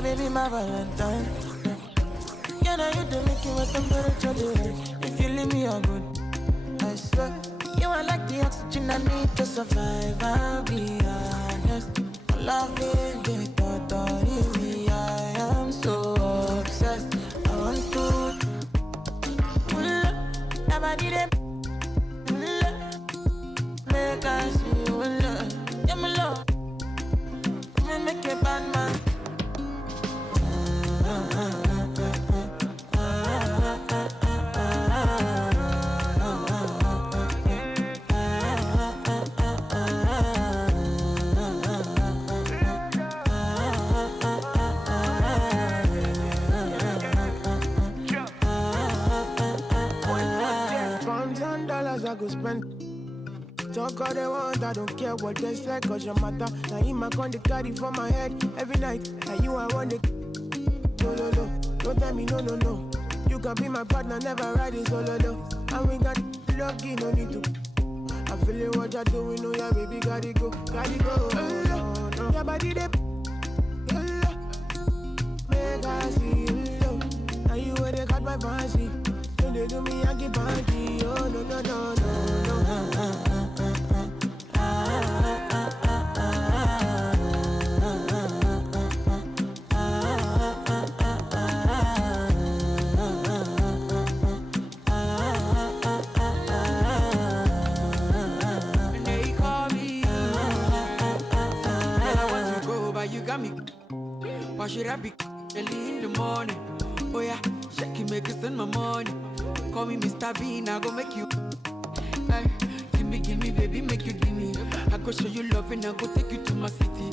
my baby, my Valentine. Yeah, now you do make it with temperature delay. If you leave me, you're good. I swear, you are like the oxygen I need to survive. I'll be honest. Love it, the thought of me. I am so obsessed. I want to never did it. Make us see you love. Yeah, my love. Make a bad man. $1,000 I go spend. Talk all they want, I don't care what they say, cause your matter. Now in my con, they carry for my head every night. Now you I want it. No, no, no, don't tell me no, no, no. You can be my partner, never riding solo, no. And we got lucky, no need to. I feel it, what you're doing, oh yeah, baby, gotta go, gotta go. Oh, no. Your body, they make I see you, now you where they got my fancy. When they do me, I get panty. Oh, no, no, no, no, no. Why should I be early in the morning? Oh yeah, shake it, make it send my money. Call me Mr. Bean, I go make you. Ay, give me, baby, make you give me. I go show you love and I go take you to my city.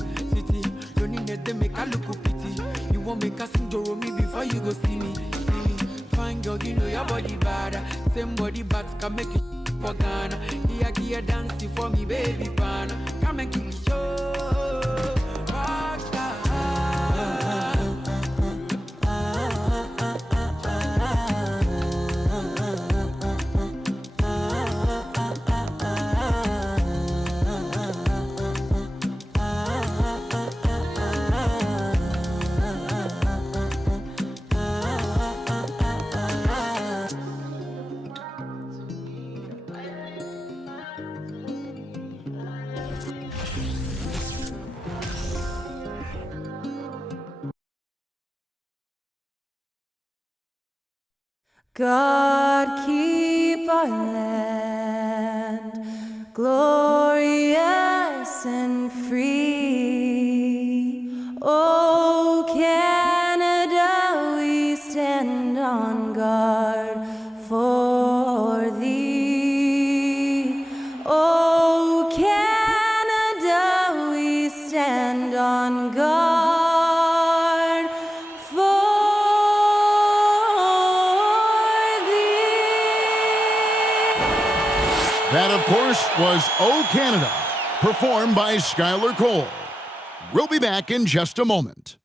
Don't need to make I look pity. You won't make us enjoy me before you go see me. Fine girl, you know your body bad. Same body but can make you for Ghana. Here dancing for me, baby, pana. Come and give me show. God keep our land glorious and free. Oh, Canada, we stand on guard for thee. Oh, Canada, we stand on guard. That, of course, was "Oh Canada," performed by Skylar Cole. We'll be back in just a moment.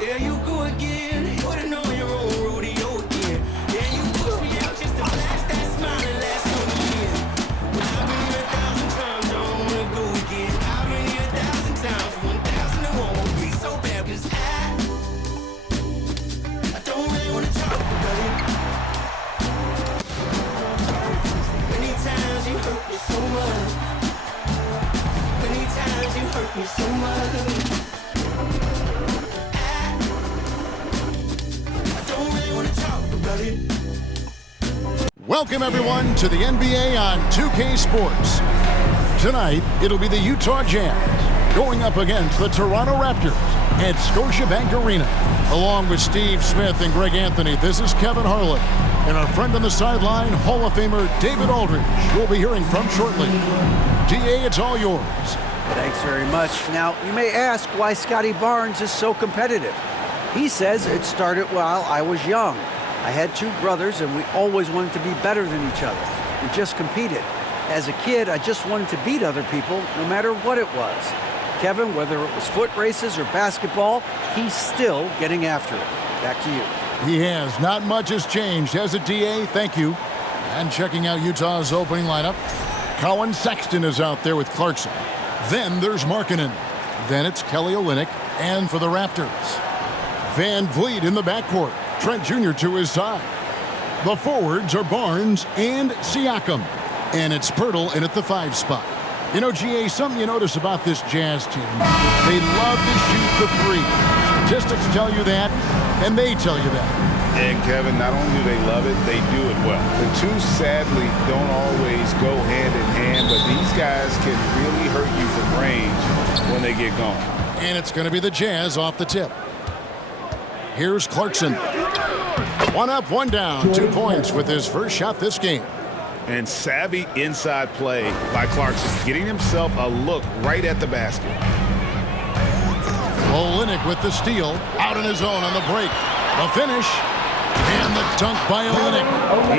There you go again, putting on your own rodeo again. Yeah, you push me out just to flash that smile and last on the year. But I've been here 1,000 times, I don't wanna go again. I've been here 1,000 times, 1,000 and one won't be so bad, cause I don't really wanna talk about it. Many times you hurt me so much. Many times you hurt me so much. Welcome, everyone, to the NBA on 2K Sports. Tonight, it'll be the Utah Jazz going up against the Toronto Raptors at Scotiabank Arena. Along with Steve Smith and Greg Anthony, this is Kevin Harlan. And our friend on the sideline, Hall of Famer David Aldridge, we'll be hearing from shortly. DA, it's all yours. Thanks very much. Now, you may ask why Scottie Barnes is so competitive. He says it started while I was young. I had two brothers, and we always wanted to be better than each other. We just competed. As a kid, I just wanted to beat other people, no matter what it was. Kevin, whether it was foot races or basketball, he's still getting after it. Back to you. He has. Not much has changed, has it, DA? Thank you. And checking out Utah's opening lineup, Colin Sexton is out there with Clarkson. Then there's Markkanen. Then it's Kelly Olynyk. And for the Raptors, Van Vliet in the backcourt. Trent Jr. to his side. The forwards are Barnes and Siakam. And it's Pirtle in at the 5 spot. You know, GA, something you notice about this Jazz team, they love to shoot the three. Statistics tell you that, and they tell you that. And Kevin, not only do they love it, they do it well. The two, sadly, don't always go hand in hand, but these guys can really hurt you from range when they get going. And it's going to be the Jazz off the tip. Here's Clarkson. 1 up, 1 down, 2 points with his first shot this game. And savvy inside play by Clarkson, getting himself a look right at the basket. Olynyk with the steal, out on his own on the break. The finish, and the dunk by Olynyk.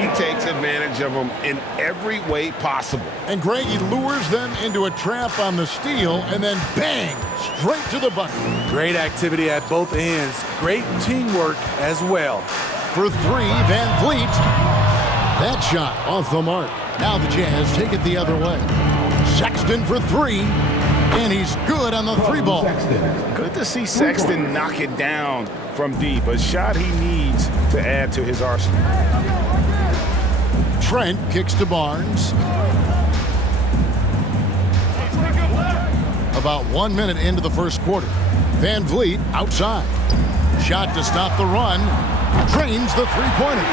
He takes advantage of them in every way possible. And Greg, he lures them into a trap on the steal, and then bang, straight to the bucket. Great activity at both ends. Great teamwork as well. For 3, Van Vliet. That shot off the mark. Now the Jazz take it the other way. Sexton for 3, and he's good on the 3 ball. Good to see Sexton knock it down from deep. A shot he needs to add to his arsenal. Trent kicks to Barnes. About 1 minute into the first quarter. Van Vliet outside. Shot to stop the run. Drains the 3-pointer.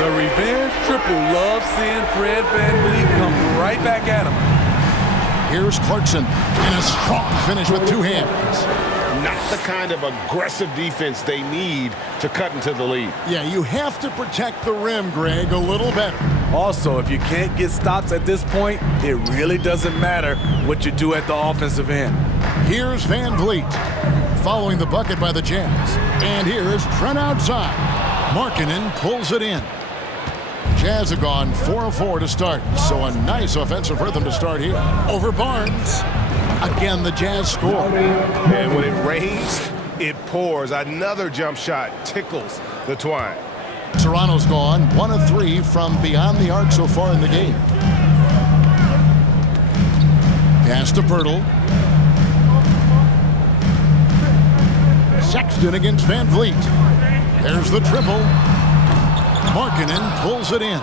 The revenge triple loves seeing Fred VanVleet come right back at him. Here's Clarkson, and a strong finish with 2 hands. Not the kind of aggressive defense they need to cut into the lead. Yeah, you have to protect the rim, Greg, a little better. Also, if you can't get stops at this point, it really doesn't matter what you do at the offensive end. Here's Van Vliet, following the bucket by the Jazz. And here's Trent outside. Markkanen pulls it in. Jazz have gone 4 of 4 to start, so a nice offensive rhythm to start here. Over Barnes. Again, the Jazz score. And when it rains, it pours. Another jump shot tickles the twine. Toronto's gone 1 of 3 from beyond the arc so far in the game. Pass to Pirtle. Sexton against Van Vliet. There's the triple. Markkanen pulls it in.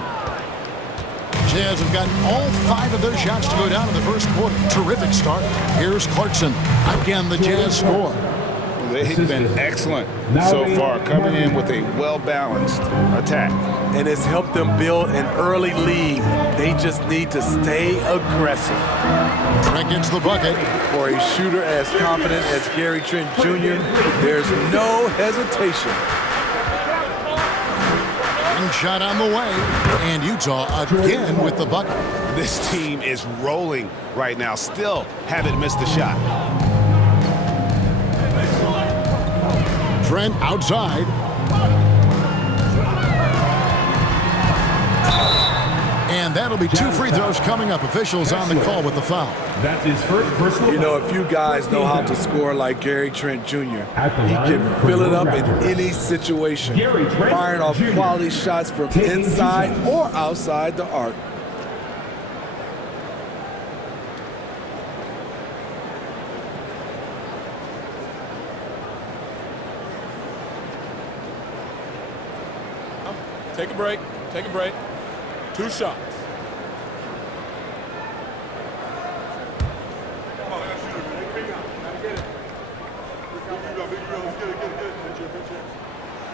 Jazz have gotten all 5 of their shots to go down in the first quarter. Terrific start. Here's Clarkson. Again, the Jazz score. They've been excellent so far, coming in with a well-balanced attack. And it's helped them build an early lead. They just need to stay aggressive. Trent gets the bucket. For a shooter as confident as Gary Trent Jr., there's no hesitation. Shot on the way, and Utah again with the bucket. This team is rolling right now. Still haven't missed a shot. Trent outside. And that'll be 2 free throws coming up. Officials on the call with the foul. That's his first personal. You know, a few guys know how to score like Gary Trent Jr. He can fill it up in any situation, firing off quality shots from inside or outside the arc. Take a break. Take a break. 2 shots.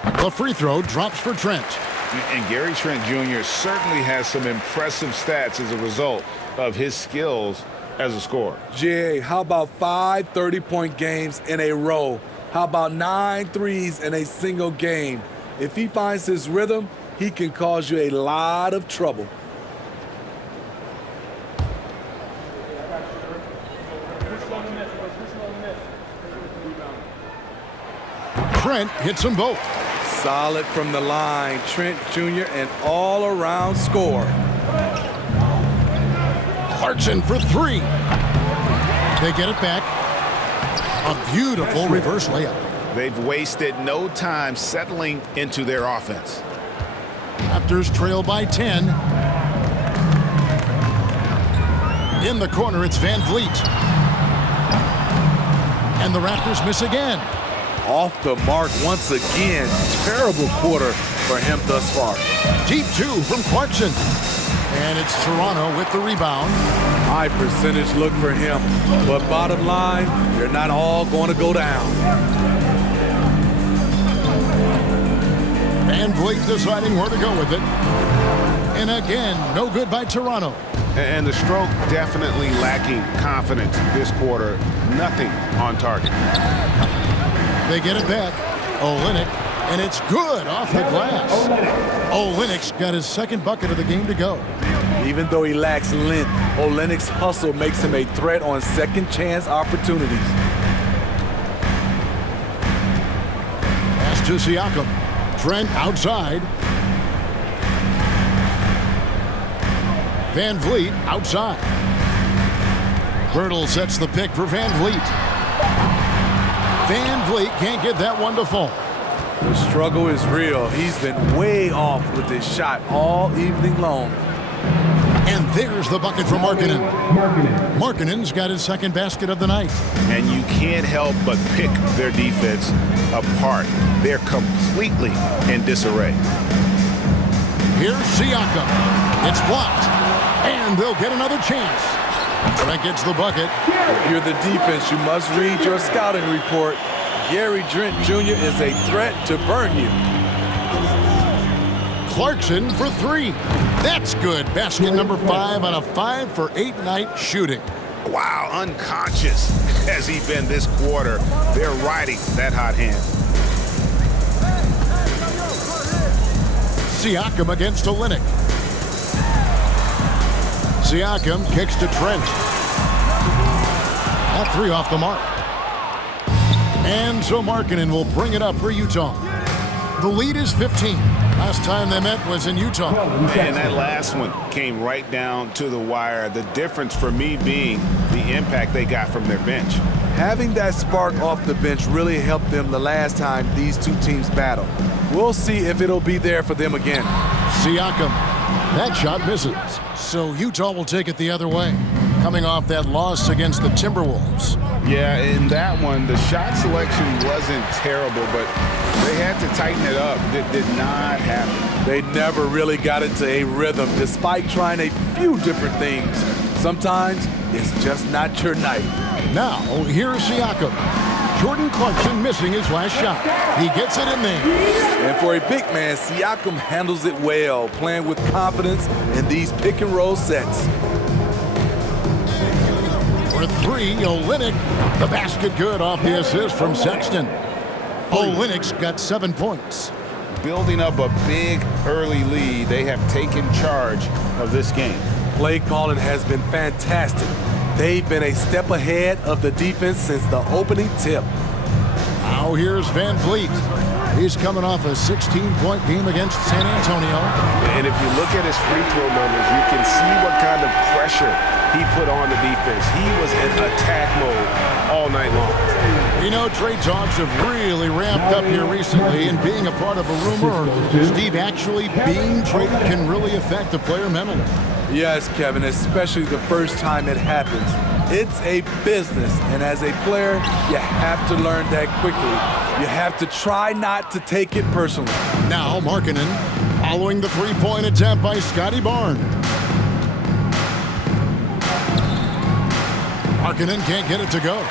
The free throw drops for Trent. And Gary Trent Jr. certainly has some impressive stats as a result of his skills as a scorer. GA, how about 5 30-point games in a row? How about 9 threes in a single game? If he finds his rhythm, he can cause you a lot of trouble. Trent hits them both. Solid from the line. Trent Jr. an all-around scorer. Clarkson for 3. They get it back. A beautiful reverse layup. They've wasted no time settling into their offense. Raptors trail by 10. In the corner, it's Van Vliet. And the Raptors miss again. Off the mark once again. Terrible quarter for him thus far. Deep two from Clarkson. And it's Toronto with the rebound. High percentage look for him. But bottom line, they're not all going to go down. Van Vliet deciding where to go with it. And again, no good by Toronto. And the stroke definitely lacking confidence this quarter. Nothing on target. They get it back. Olynyk, and it's good off the glass. Olynyk's got his second bucket of the game to go. Even though he lacks length, Olynyk's hustle makes him a threat on second chance opportunities. Pass to Siakam. Trent outside. Van Vliet outside. Birtle sets the pick for Van Vliet. Van Vliet can't get that one to fall. The struggle is real. He's been way off with his shot all evening long. And there's the bucket for Markkanen. Markkanen's got his second basket of the night. And you can't help but pick their defense apart. They're completely in disarray. Here's Siakam. It's blocked. And they'll get another chance. Trent gets the bucket. If you're the defense, you must read your scouting report. Gary Trent Jr. is a threat to burn you. Clarkson for three. That's good. Basket number 5 on a 5 for 8 night shooting. Wow, unconscious has he been this quarter. They're riding that hot hand. Siakam against Olynyk. Siakam kicks to Trent. That three off the mark. And so Markkanen will bring it up for Utah. The lead is 15. Last time they met was in Utah. And that last one came right down to the wire. The difference for me being the impact they got from their bench. Having that spark off the bench really helped them the last time these two teams battled. We'll see if it'll be there for them again. Siakam. That shot misses. So Utah will take it the other way. Coming off that loss against the Timberwolves. Yeah, in that one, the shot selection wasn't terrible, but they had to tighten it up. It did not happen. They never really got into a rhythm despite trying a few different things. Sometimes it's just not your night. Now, here's Siakam. Jordan Clarkson missing his last shot. He gets it in there. And for a big man, Siakam handles it well, playing with confidence in these pick and roll sets. For three, Olynyk. The basket good off the assist from Sexton. Olynyk's got 7 points. Building up a big early lead, they have taken charge of this game. Play calling has been fantastic. They've been a step ahead of the defense since the opening tip. Now here's Van Vliet. He's coming off a 16-point game against San Antonio. And if you look at his free throw numbers, you can see what kind of pressure he put on the defense. He was in attack mode all night long. You know, trade talks have really ramped up here recently, and being a part of a rumor, Steve, actually being traded can really affect the player mentally. Yes, Kevin, especially the first time it happens. It's a business, and as a player, you have to learn that quickly. You have to try not to take it personally. Now Markkanen following the three-point attempt by Scottie Barnes. Markkanen can't get it to go.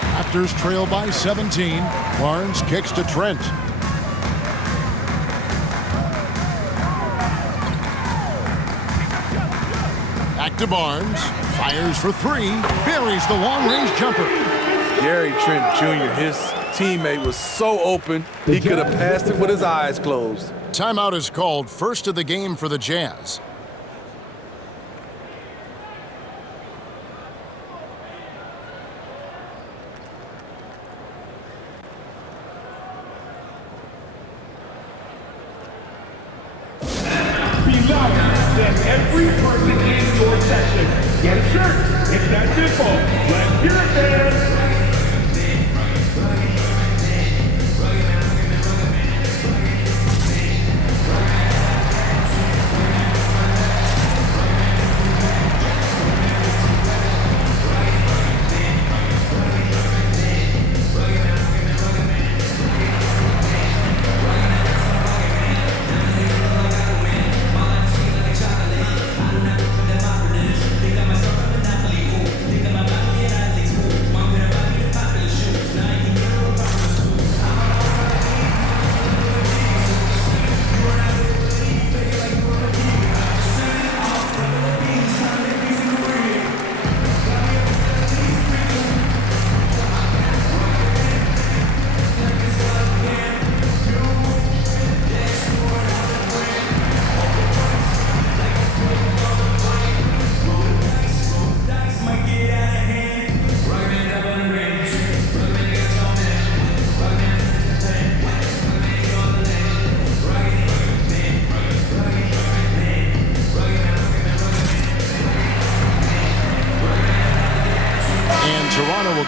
Raptors trail by 17. Barnes kicks to Trent. Back to Barnes. Fires for three. Buries the long-range jumper. Gary Trent Jr., his teammate was so open, he could have passed it with his eyes closed. Timeout is called. First of the game for the Jazz. Every person in your section, get a shirt. It's that simple. Let's hear it, fans.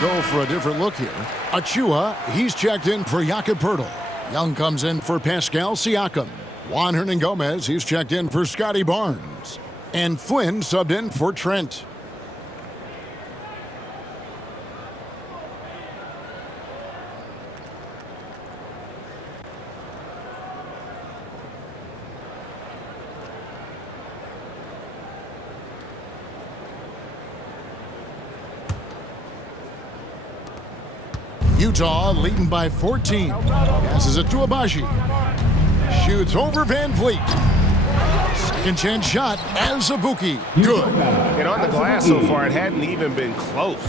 go for a different look here. Achua, he's checked in for Jakob Poeltl. Young comes in for Pascal Siakam. Juan Hernangomez, he's checked in for Scottie Barnes. And Flynn subbed in for Trent. Utah leading by 14. Passes it to Abaji. Shoots over Van Vliet. Second chance shot as Azubuike. Good. And on the glass so far, it hadn't even been close.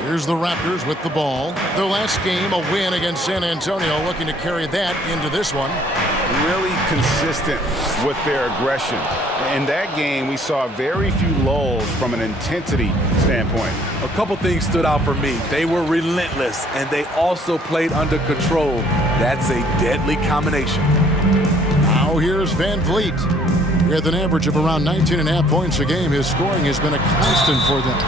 Here's the Raptors with the ball. Their last game, a win against San Antonio, looking to carry that into this one. Really consistent with their aggression. In that game, we saw very few lulls from an intensity standpoint. A couple things stood out for me. They were relentless, and they also played under control. That's a deadly combination. Now here's Van Vliet. With an average of around 19.5 points a game, his scoring has been a constant for them.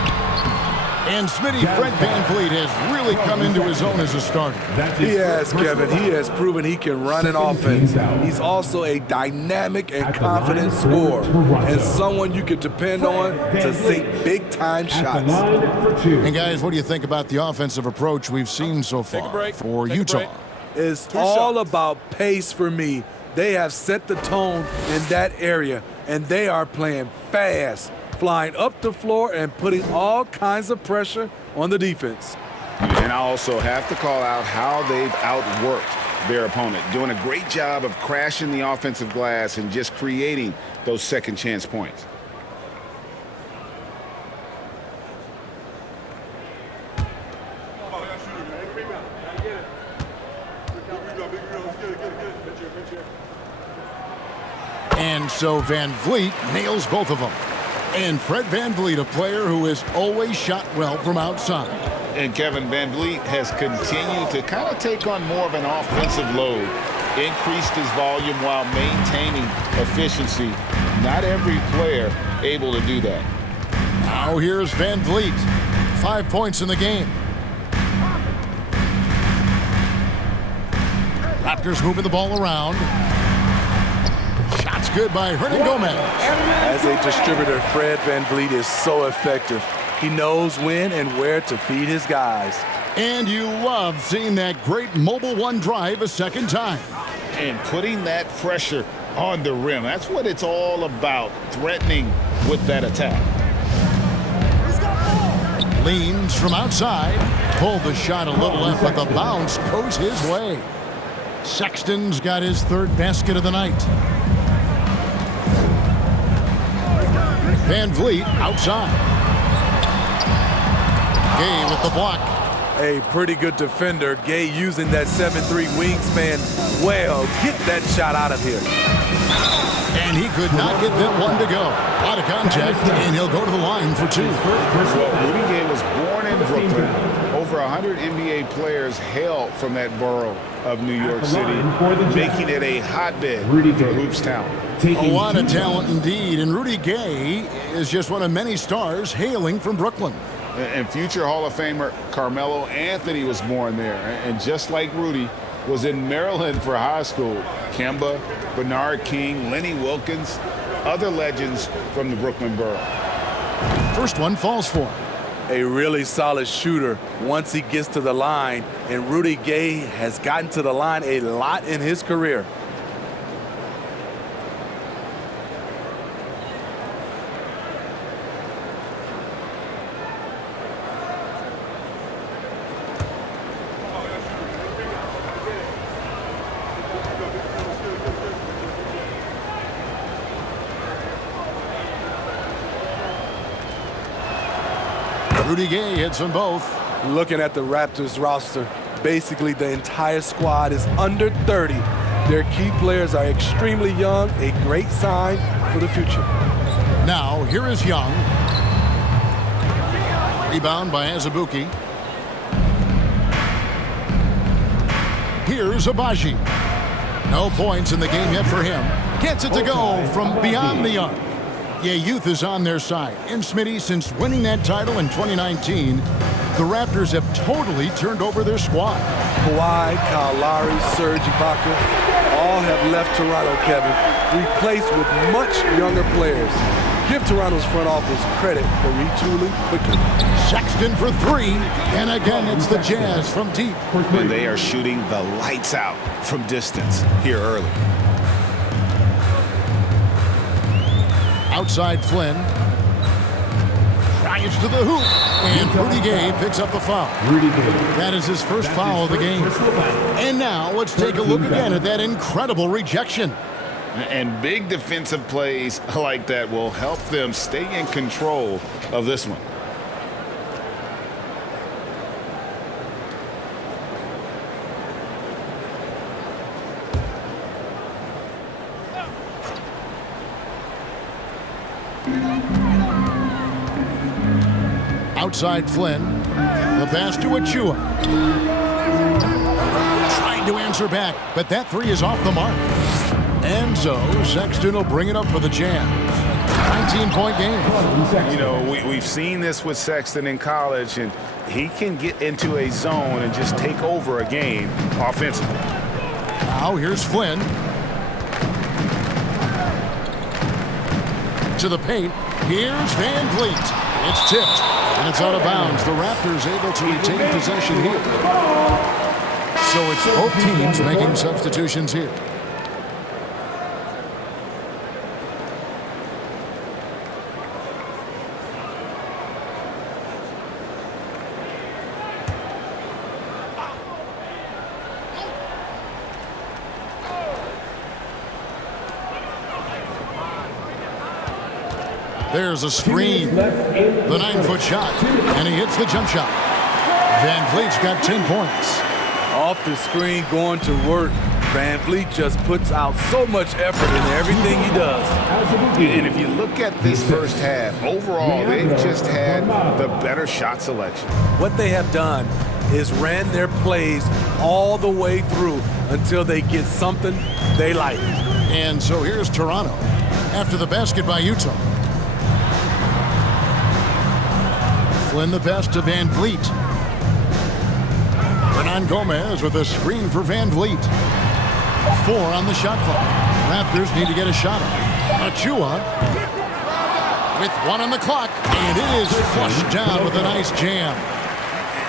And Smitty, Fred Van Vliet has really come into his own as a starter. He has, Kevin. He has proven he can run an offense. He's also a dynamic and confident scorer, and someone you can depend on to sink big-time shots. And guys, what do you think about the offensive approach we've seen so far for Utah? It's all about pace for me. They have set the tone in that area, and they are playing fast, flying up the floor and putting all kinds of pressure on the defense. And I also have to call out how they've outworked their opponent, doing a great job of crashing the offensive glass and just creating those second chance points. And so Van Vliet nails both of them. And Fred Van Vliet, a player who has always shot well from outside. And Kevin, Van Vliet has continued to kind of take on more of an offensive load, increased his volume while maintaining efficiency. Not every player able to do that. Now here's Van Vliet. 5 points in the game. Raptors moving the ball around. Shots good by Hernangomez. As a distributor, Fred Van Vliet is so effective. He knows when and where to feed his guys. And you love seeing that great mobile one drive a second time. And putting that pressure on the rim. That's what it's all about, threatening with that attack. Leans from outside. Pulled the shot a little left, but the bounce goes his way. Sexton's got his third basket of the night. Van Vliet outside. Gay with the block. A pretty good defender. Gay using that 7'3" wingspan well. Get that shot out of here. And he could not get that one to go. Out of contact, and he'll go to the line for two. Well, Rudy Gay was born in Brooklyn. Over 100 NBA players hail from that borough of New York City, making it a hotbed for hoops talent. A lot of talent indeed, and Rudy Gay is just one of many stars hailing from Brooklyn. And future Hall of Famer Carmelo Anthony was born there, and just like Rudy, was in Maryland for high school. Kemba, Bernard King, Lenny Wilkins, other legends from the Brooklyn borough. First one falls for him. A really solid shooter once he gets to the line, and Rudy Gay has gotten to the line a lot in his career. Rudy Gay hits them both. Looking at the Raptors roster, basically the entire squad is under 30. Their key players are extremely young, a great sign for the future. Now, here is Young. Rebound by Azubuike. Here's Abaji. No points in the game yet for him. Gets it to go from beyond the arc. Yeah, youth is on their side. And Smitty, since winning that title in 2019, the Raptors have totally turned over their squad. Kawhi, Kyle Lauri, Serge Ibaka, all have left Toronto, Kevin, replaced with much younger players. Give Toronto's front office credit for retooling quickly. Sexton for three, and again it's the Jazz from deep. And they are shooting the lights out from distance here early. Outside Flynn. Drives to the hoop, and Rudy Gay picks up the foul. That is his first foul of the game. And now let's take a look again at that incredible rejection. And big defensive plays like that will help them stay in control of this one. Outside Flynn, the pass to Achua. Trying to answer back, but that three is off the mark. And so Sexton will bring it up for the Jazz. 19-point game. You know, we've seen this with Sexton in college, and he can get into a zone and just take over a game offensively. Now here's Flynn. To the paint. Here's Van Vliet. It's tipped, and it's out of bounds. The Raptors able to retain possession here. So it's both teams making substitutions here. There's a screen. The 9-foot shot, and he hits the jump shot. Van Vliet's got 10 points. Off the screen, going to work. Van Vliet just puts out so much effort in everything he does. And if you look at this first half, overall, they've just had the better shot selection. What they have done is ran their plays all the way through until they get something they like. And so here's Toronto after the basket by Utah. Flynn the pass to Van Vliet. Hernan Gomez with a screen for Van Vliet. 4 on the shot clock. Raptors need to get a shot up. Achua with 1 on the clock, and it is flushed down with a nice jam.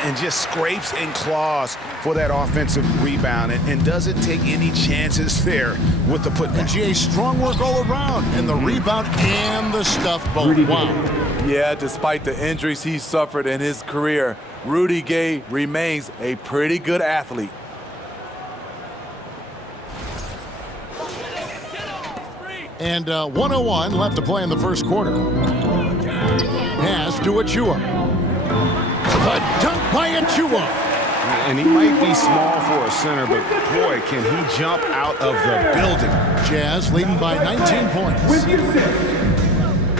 And just scrapes and claws for that offensive rebound, and doesn't take any chances there with the putback. And GA, strong work all around, and the rebound and the stuff both. Wow. Yeah, despite the injuries he suffered in his career, Rudy Gay remains a pretty good athlete. And 1:01 left to play in the first quarter. Pass to Achua. A dunk by Achua. And he might be small for a center, but boy, can he jump out of the building. Jazz leading by 19 points.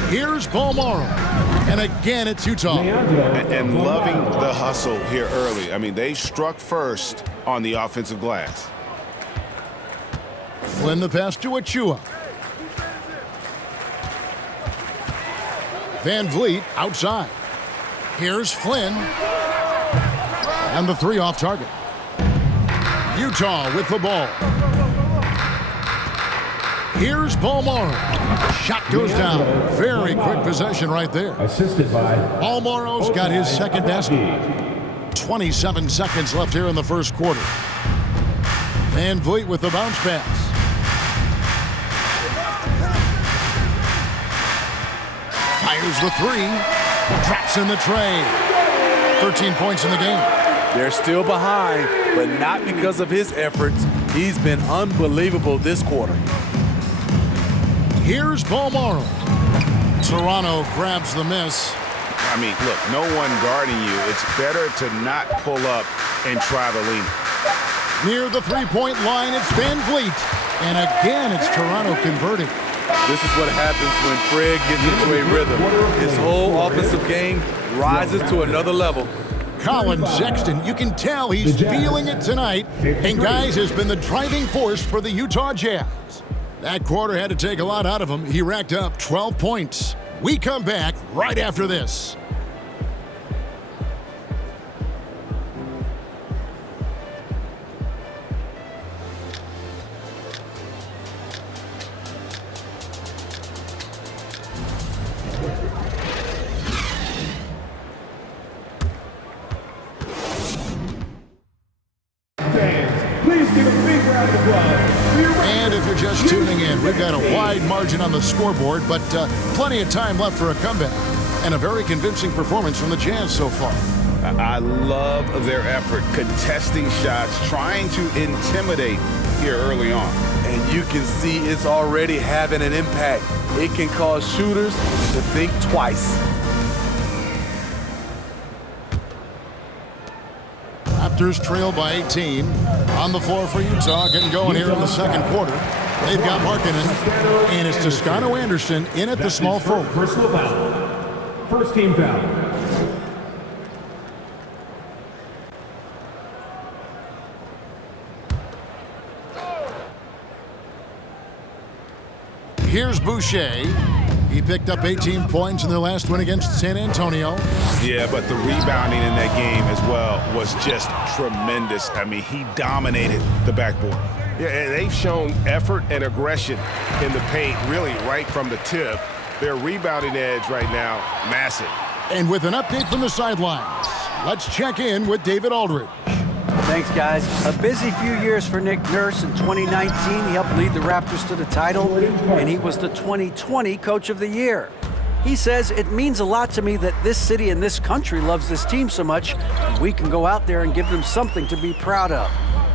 Here's Bolmaro. And again, it's Utah. And loving the hustle here early. I mean, they struck first on the offensive glass. Flynn the pass to Achua. Van Vliet outside. Here's Flynn. And the 3 off target. Utah with the ball. Here's Bolmaro. Shot goes down. Very quick possession right there. Assisted by Bolmaro's got his second basket. 27 seconds left here in the first quarter. Van Vliet with the bounce pass. Fires the 3. Drops in the tray. 13 points in the game. They're still behind, but not because of his efforts. He's been unbelievable this quarter. Here's Bolmaro. Toronto grabs the miss. I mean, look, no one guarding you. It's better to not pull up and try to lean. Near the three-point line, it's Van Vliet. And again, it's Toronto converting. This is what happens when Fred gets into a rhythm. His whole offensive game rises to another level. Colin Sexton, you can tell he's feeling it tonight. And guys, has been the driving force for the Utah Jazz. That quarter had to take a lot out of him. He racked up 12 points. We come back right after this. just tuning in, we've got a wide margin on the scoreboard, but plenty of time left for a comeback. And a very convincing performance from the Jazz so far. I love their effort, contesting shots, trying to intimidate here early on. And you can see it's already having an impact. It can cause shooters to think twice. Raptors trail by 18. On the floor for Utah, getting going here in the second quarter. They've got Markkanen, and it's Toscano Anderson in at the small forward. Personal foul. First team foul. Here's Boucher. He picked up 18 points in their last win against San Antonio. Yeah, but the rebounding in that game as well was just tremendous. I mean, he dominated the backboard. Yeah, they've shown effort and aggression in the paint, really right from the tip. Their rebounding edge right now, massive. And with an update from the sidelines, let's check in with David Aldridge. Thanks, guys. A busy few years for Nick Nurse. In 2019, he helped lead the Raptors to the title, and he was the 2020 Coach of the Year. He says, it means a lot to me that this city and this country loves this team so much, and we can go out there and give them something to be proud of.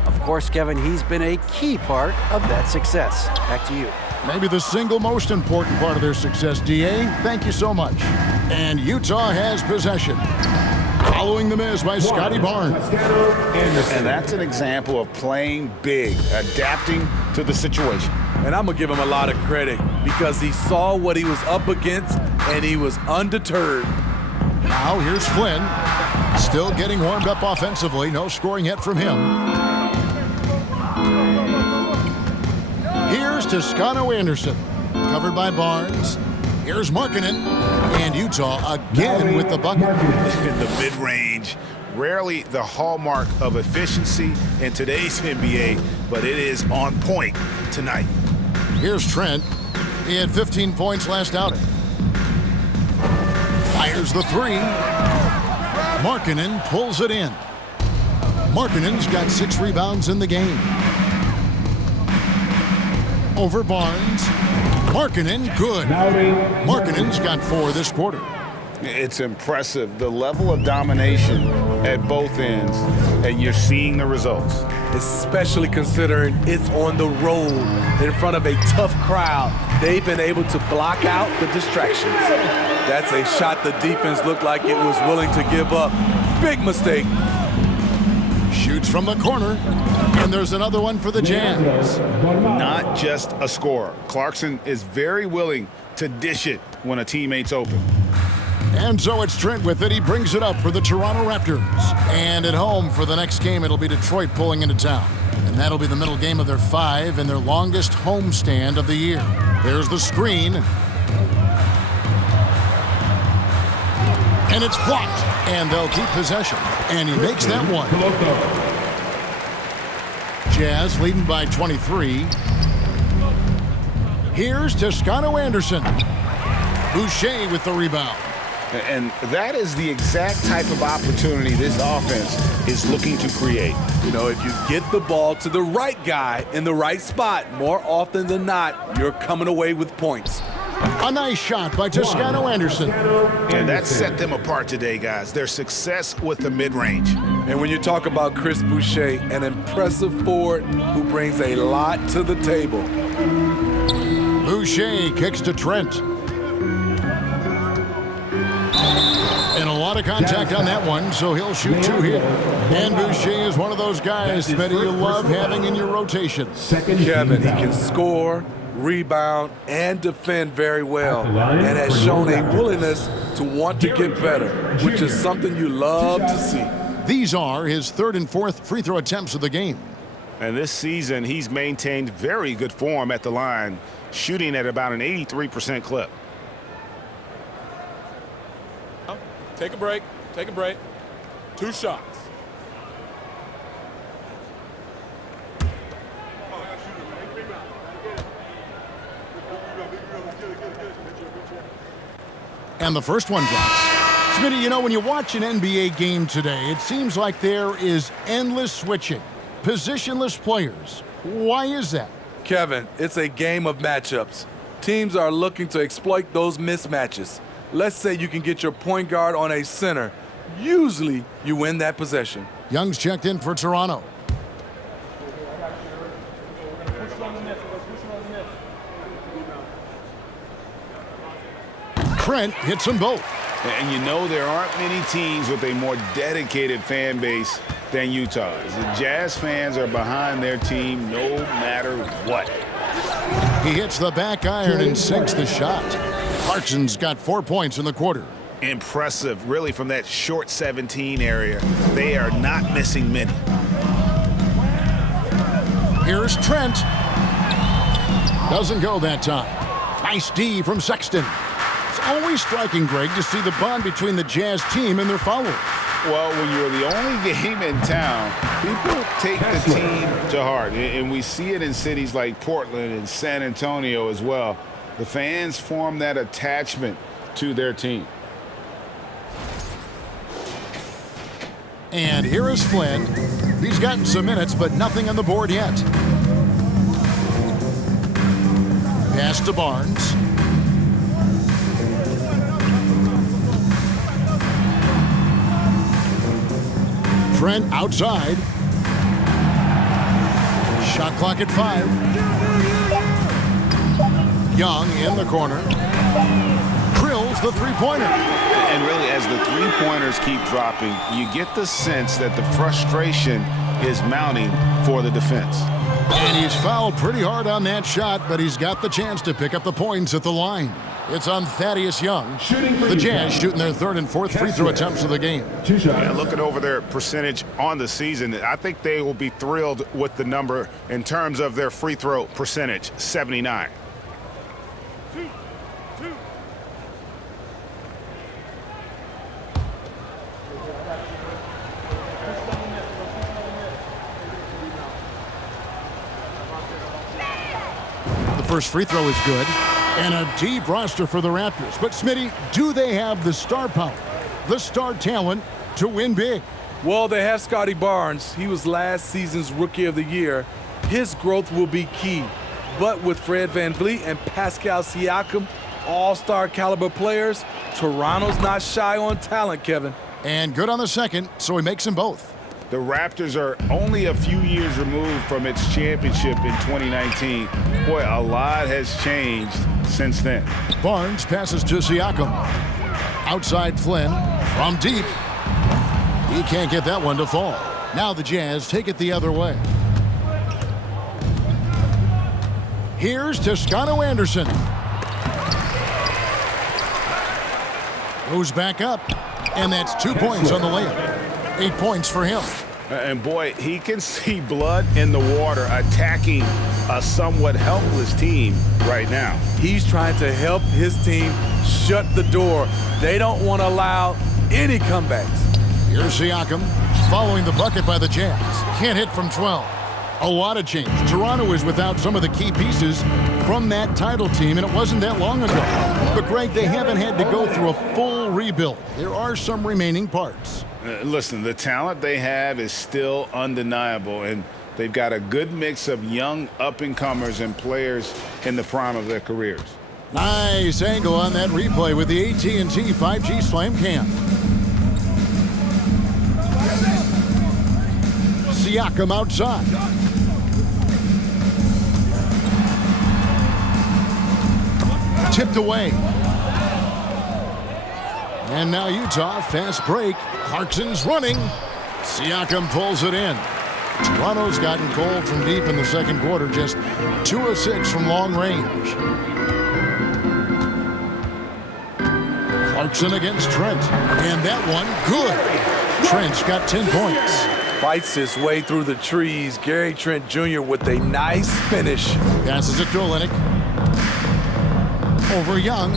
Of course, Kevin, he's been a key part of that success. Back to you. Maybe the single most important part of their success, D.A. Thank you so much. And Utah has possession. Following the miss by Scottie Barnes. And that's an example of playing big, adapting to the situation. And I'm going to give him a lot of credit because he saw what he was up against and he was undeterred. Now here's Flynn. Still getting warmed up offensively. No scoring yet from him. Here's Toscano Anderson. Covered by Barnes. Here's Markkanen. And Utah again with the bucket. In the mid-range, rarely the hallmark of efficiency in today's NBA, but it is on point tonight. Here's Trent. He had 15 points last outing. Fires the three. Markkanen pulls it in. Markkanen's got 6 rebounds in the game. Over Barnes. Markkanen, good. Markkanen's got 4 this quarter. It's impressive, the level of domination at both ends, and you're seeing the results. Especially considering it's on the road in front of a tough crowd. They've been able to block out the distractions. That's a shot the defense looked like it was willing to give up. Big mistake. Shoots from the corner, and there's another one for the Jazz. Not just a scorer. Clarkson is very willing to dish it when a teammate's open. And so it's Trent with it. He brings it up for the Toronto Raptors. And at home for the next game, it'll be Detroit pulling into town. And that'll be the middle game of their 5 and their longest homestand of the year. There's the screen. And it's blocked. And they'll keep possession. And he makes that one. Jazz leading by 23. Here's Toscano Anderson. Boucher with the rebound. And that is the exact type of opportunity this offense is looking to create. You know, if you get the ball to the right guy in the right spot, more often than not, you're coming away with points. A nice shot by Toscano Anderson. And that set them apart today, guys. Their success with the mid-range. And when you talk about Chris Boucher, an impressive forward who brings a lot to the table. Boucher kicks to Trent. And a lot of contact on that one, so he'll shoot 2 here. And Boucher is one of those guys that you love having in your rotation. Kevin, he can score, rebound, and defend very well, and has shown a willingness to want to get better, which is something you love to see. These are his 3rd and 4th free throw attempts of the game. And this season, he's maintained very good form at the line, shooting at about an 83% clip. Take a break. Take a break. 2 shots. And the first one drops. Smitty, you know, when you watch an NBA game today, it seems like there is endless switching, positionless players. Why is that? Kevin, it's a game of matchups. Teams are looking to exploit those mismatches. Let's say you can get your point guard on a center. Usually, you win that possession. Young's checked in for Toronto. Trent hits them both. And you know there aren't many teams with a more dedicated fan base than Utah's. The Jazz fans are behind their team no matter what. He hits the back iron and sinks the shot. Clarkson's got 4 points in the quarter. Impressive, really, from that short 17 area. They are not missing many. Here's Trent. Doesn't go that time. Nice D from Sexton. It's always striking, Greg, to see the bond between the Jazz team and their followers. Well, when you're the only game in town, people take the team to heart. And we see it in cities like Portland and San Antonio as well. The fans form that attachment to their team. And here is Flynn. He's gotten some minutes, but nothing on the board yet. Pass to Barnes. Trent outside. Shot clock at 5. Young in the corner. Drills the three-pointer. And really, as the three-pointers keep dropping, you get the sense that the frustration is mounting for the defense. And he's fouled pretty hard on that shot, but he's got the chance to pick up the points at the line. It's on Thaddeus Young. The Jazz shooting their third and fourth free throw attempts of the game. Yeah, looking over their percentage on the season, I think they will be thrilled with the number in terms of their free throw percentage, 79. First free throw is good, and a deep roster for the Raptors. But Smitty, do they have the star power, the star talent to win big? Well, they have Scottie Barnes. He was last season's Rookie of the Year. His growth will be key. But with Fred VanVleet and Pascal Siakam, all-star caliber players, Toronto's not shy on talent, Kevin. And good on the second, so he makes them both. The Raptors are only a few years removed from its championship in 2019. Boy, a lot has changed since then. Barnes passes to Siakam. Outside Flynn from deep. He can't get that one to fall. Now the Jazz take it the other way. Here's Toscano Anderson. Goes back up, and that's 2 points on the layup. 8 points for him. And boy, he can see blood in the water attacking a somewhat helpless team right now. He's trying to help his team shut the door. They don't want to allow any comebacks. Here's Siakam following the bucket by the Jazz. Can't hit from 12. A lot of change. Toronto is without some of the key pieces from that title team, and it wasn't that long ago. But, Greg, they haven't had to go through a full rebuild. There are some remaining parts. Listen, the talent they have is still undeniable, and they've got a good mix of young up-and-comers and players in the prime of their careers. Nice angle on that replay with the AT&T 5G Slam Cam. Siakam outside. Tipped away. And now Utah, fast break. Clarkson's running. Siakam pulls it in. Toronto's gotten cold from deep in the second quarter, just 2 of 6 from long range. Clarkson against Trent. And that one, good. Trent's got 10 points. Fights his way through the trees. Gary Trent Jr. with a nice finish. Passes it to Olynyk. Over Young.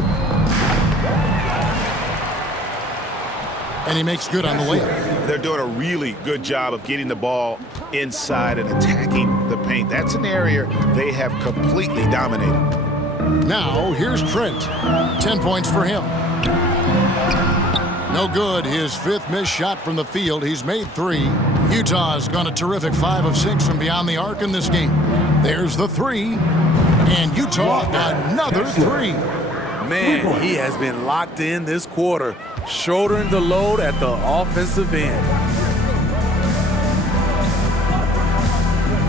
And he makes good on the layup. They're doing a really good job of getting the ball inside and attacking the paint. That's an area they have completely dominated. Now, here's Trent. 10 points for him. No good. His 5th missed shot from the field. He's made 3. Utah's gone a terrific 5 of 6 from beyond the arc in this game. There's the three. And Utah, another three. Man, he has been locked in this quarter, shouldering the load at the offensive end.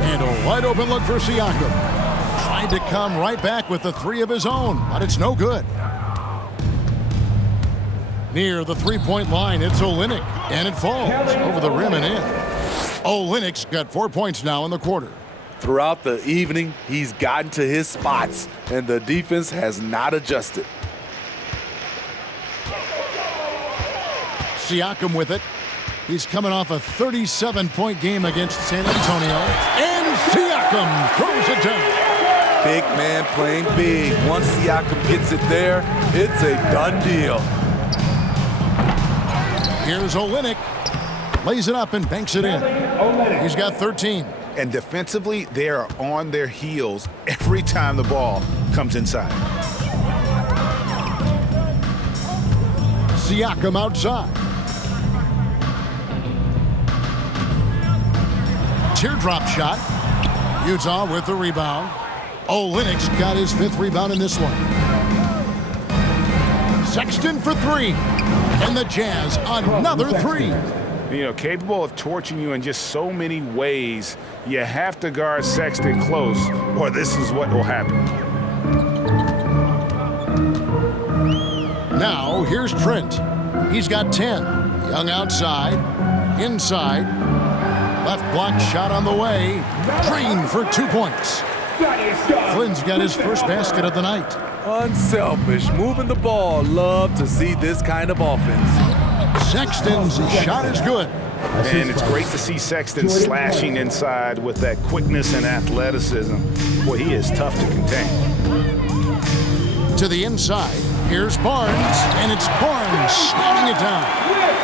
And a wide open look for Siakam. Tried to come right back with the three of his own, but it's no good. Near the three-point line, it's Olynyk, and it falls over the rim and in. Olynyk's got 4 points now in the quarter. Throughout the evening, he's gotten to his spots, and the defense has not adjusted. Siakam with it. He's coming off a 37-point game against San Antonio. And Siakam throws it down. Big man playing big. Once Siakam gets it there, it's a done deal. Here's Olynyk. Lays it up and banks it in. He's got 13. And defensively, they are on their heels every time the ball comes inside. Siakam outside. Teardrop shot. Utah with the rebound. Olynyk's got his 5th rebound in this one. Sexton for 3. And the Jazz, another 3. You know, capable of torching you in just so many ways. You have to guard Sexton close, or this is what will happen. Now, here's Trent. He's got 10. Young outside. Inside. Left block shot on the way. Drained for 2 points. Flynn's got his first basket of the night. Unselfish, moving the ball. Love to see this kind of offense. Sexton's shot is good. And it's great to see Sexton slashing inside with that quickness and athleticism. Boy, he is tough to contain. To the inside, here's Barnes, and it's Barnes slamming it down.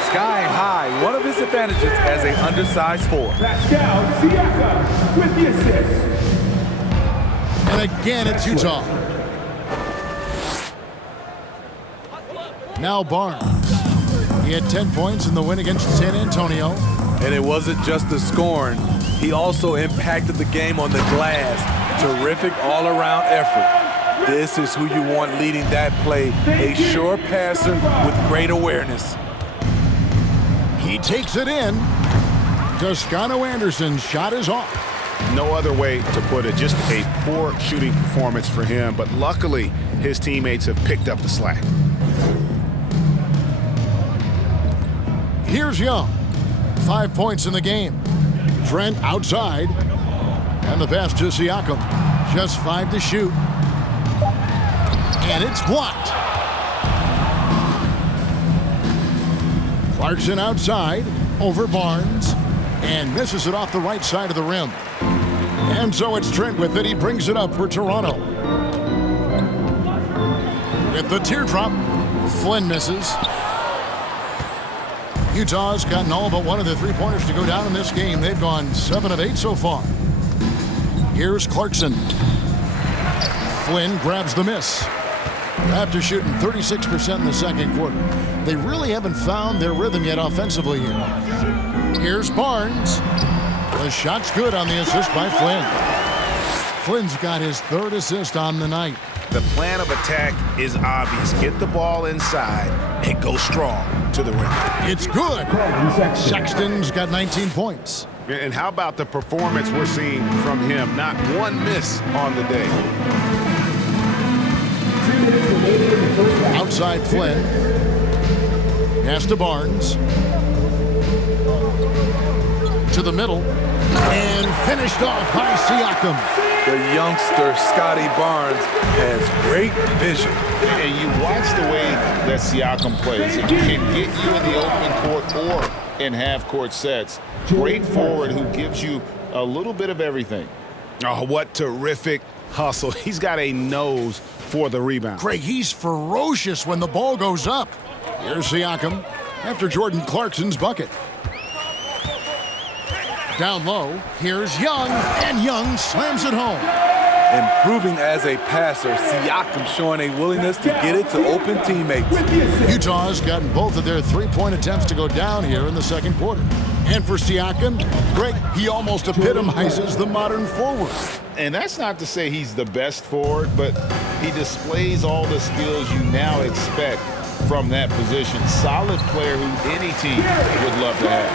Sky high, one of his advantages as an undersized forward. Pascal Siakam with the assist. And again, it's Utah. Now Barnes. He had 10 points in the win against San Antonio. And it wasn't just the scoring. He also impacted the game on the glass. Terrific all-around effort. This is who you want leading that play. A sure passer with great awareness. He takes it in. Toscano Anderson's shot is off. No other way to put it. Just a poor shooting performance for him. But luckily, his teammates have picked up the slack. Here's Young. 5 points in the game. Trent outside. And the pass to Siakam. Just 5 to shoot. And it's blocked. Clarkson outside. Over Barnes. And misses it off the right side of the rim. And so it's Trent with it. He brings it up for Toronto. With the teardrop. Flynn misses. Utah's gotten all but one of the three-pointers to go down in this game. They've gone 7 of 8 so far. Here's Clarkson. Flynn grabs the miss. Raptors shooting 36% in the second quarter. They really haven't found their rhythm yet offensively here. Here's Barnes. The shot's good on the assist by Flynn. Flynn's got his 3rd assist on the night. The plan of attack is obvious. Get the ball inside and go strong to the rim. It's good. Sexton's got 19 points. And how about the performance we're seeing from him? Not one miss on the day. Outside Flynn. Pass to Barnes. To the middle. And finished off by Siakam. The youngster, Scottie Barnes, has great vision. And you watch the way that Siakam plays. It can get you in the open court or in half-court sets. Great forward who gives you a little bit of everything. Oh, what terrific hustle. He's got a nose for the rebound. Craig, he's ferocious when the ball goes up. Here's Siakam after Jordan Clarkson's bucket. Down low, here's Young, and Young slams it home. Improving as a passer, Siakam showing a willingness to get it to open teammates. Utah's gotten both of their three-point attempts to go down here in the second quarter. And for Siakam, Greg, he almost epitomizes the modern forward. And that's not to say he's the best forward, but he displays all the skills you now expect from that position. Solid player who any team would love to have.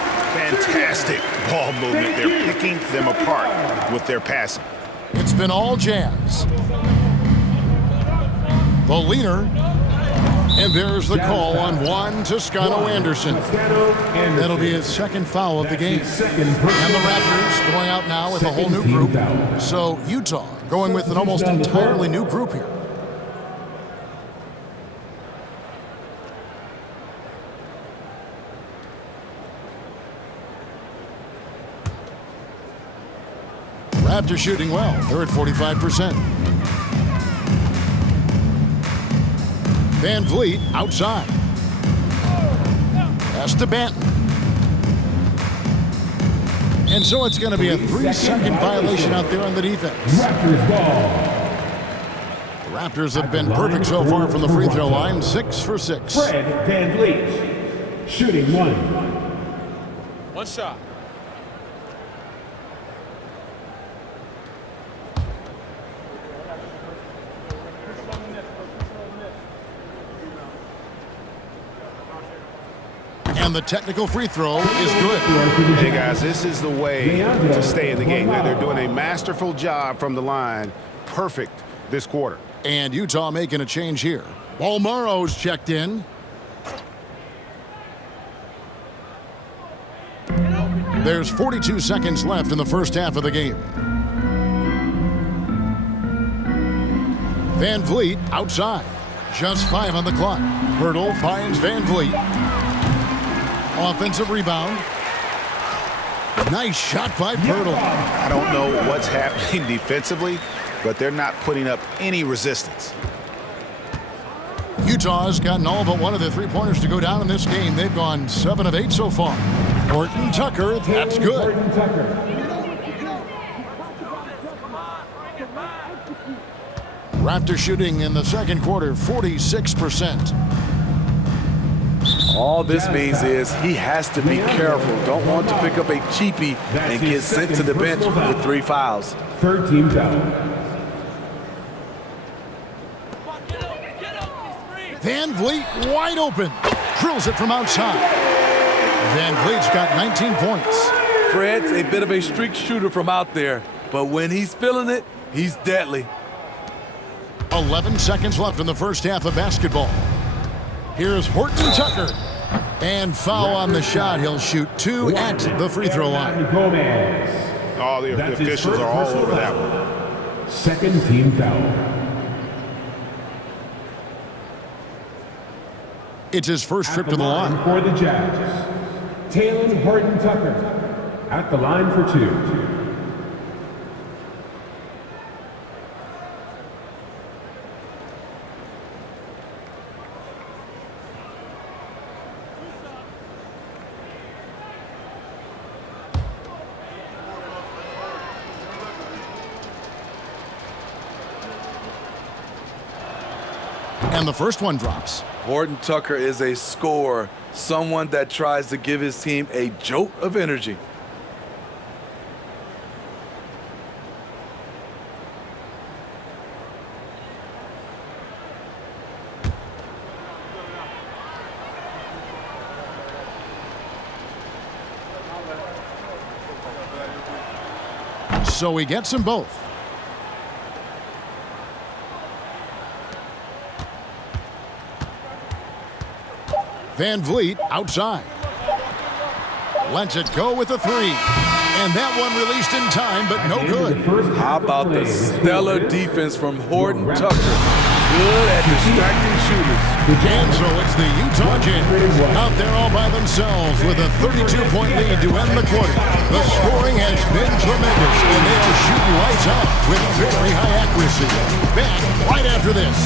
Fantastic ball movement. They're picking them apart with their passing. It's been all Jazz. The leaner. And there's the call on Juan Toscano Anderson. That'll be his second foul of the game. And the Raptors going out now with a whole new group. So Utah going with an almost entirely new group here. Raptors shooting well. They're at 45%. Van Vliet outside. Pass to Banton. And so it's going to be a 3-second violation out there on the defense. Raptors ball. The Raptors have been perfect so far from the free throw line, 6 for 6. Fred Van Vliet, shooting 1. One shot. And the technical free throw is good. Hey, guys, this is the way to stay in the game. They're doing a masterful job from the line. Perfect this quarter. And Utah making a change here. Bolmaro's checked in. There's 42 seconds left in the first half of the game. Van Vliet outside. Just 5 on the clock. Hurdle finds Van Vliet. Offensive rebound. Nice shot by Pirtle. I don't know what's happening defensively, but they're not putting up any resistance. Utah's gotten all but one of the three-pointers to go down in this game. They've gone 7 of 8 so far. Horton Tucker, that's good. Raptor shooting in the second quarter, 46%. All this means is he has to be careful. Don't want to pick up a cheapie and get sent to the bench with 3 fouls. Third team foul. Van Vliet wide open. Drills it from outside. Van Vliet's got 19 points. Fred's a bit of a streak shooter from out there, but when he's feeling it, he's deadly. 11 seconds left in the first half of basketball. Here's Horton Tucker. And foul on the shot. He'll shoot 2 at the free throw line. All the officials are all over that one. Second team foul. It's his first trip to the line. For the Jazz, Taylor Horton Tucker at the line for 2. And the first one drops. Horton Tucker is a scorer, someone that tries to give his team a jolt of energy. So he gets them both. Van Vliet outside. Lets it go with a 3. And that one released in time, but no good. How about the stellar defense from Horton Tucker? Good at distracting shooters. And so it's the Utah Jazz out there all by themselves with a 32-point lead to end the quarter. The scoring has been tremendous, and they are shooting lights out with very high accuracy. Back right after this.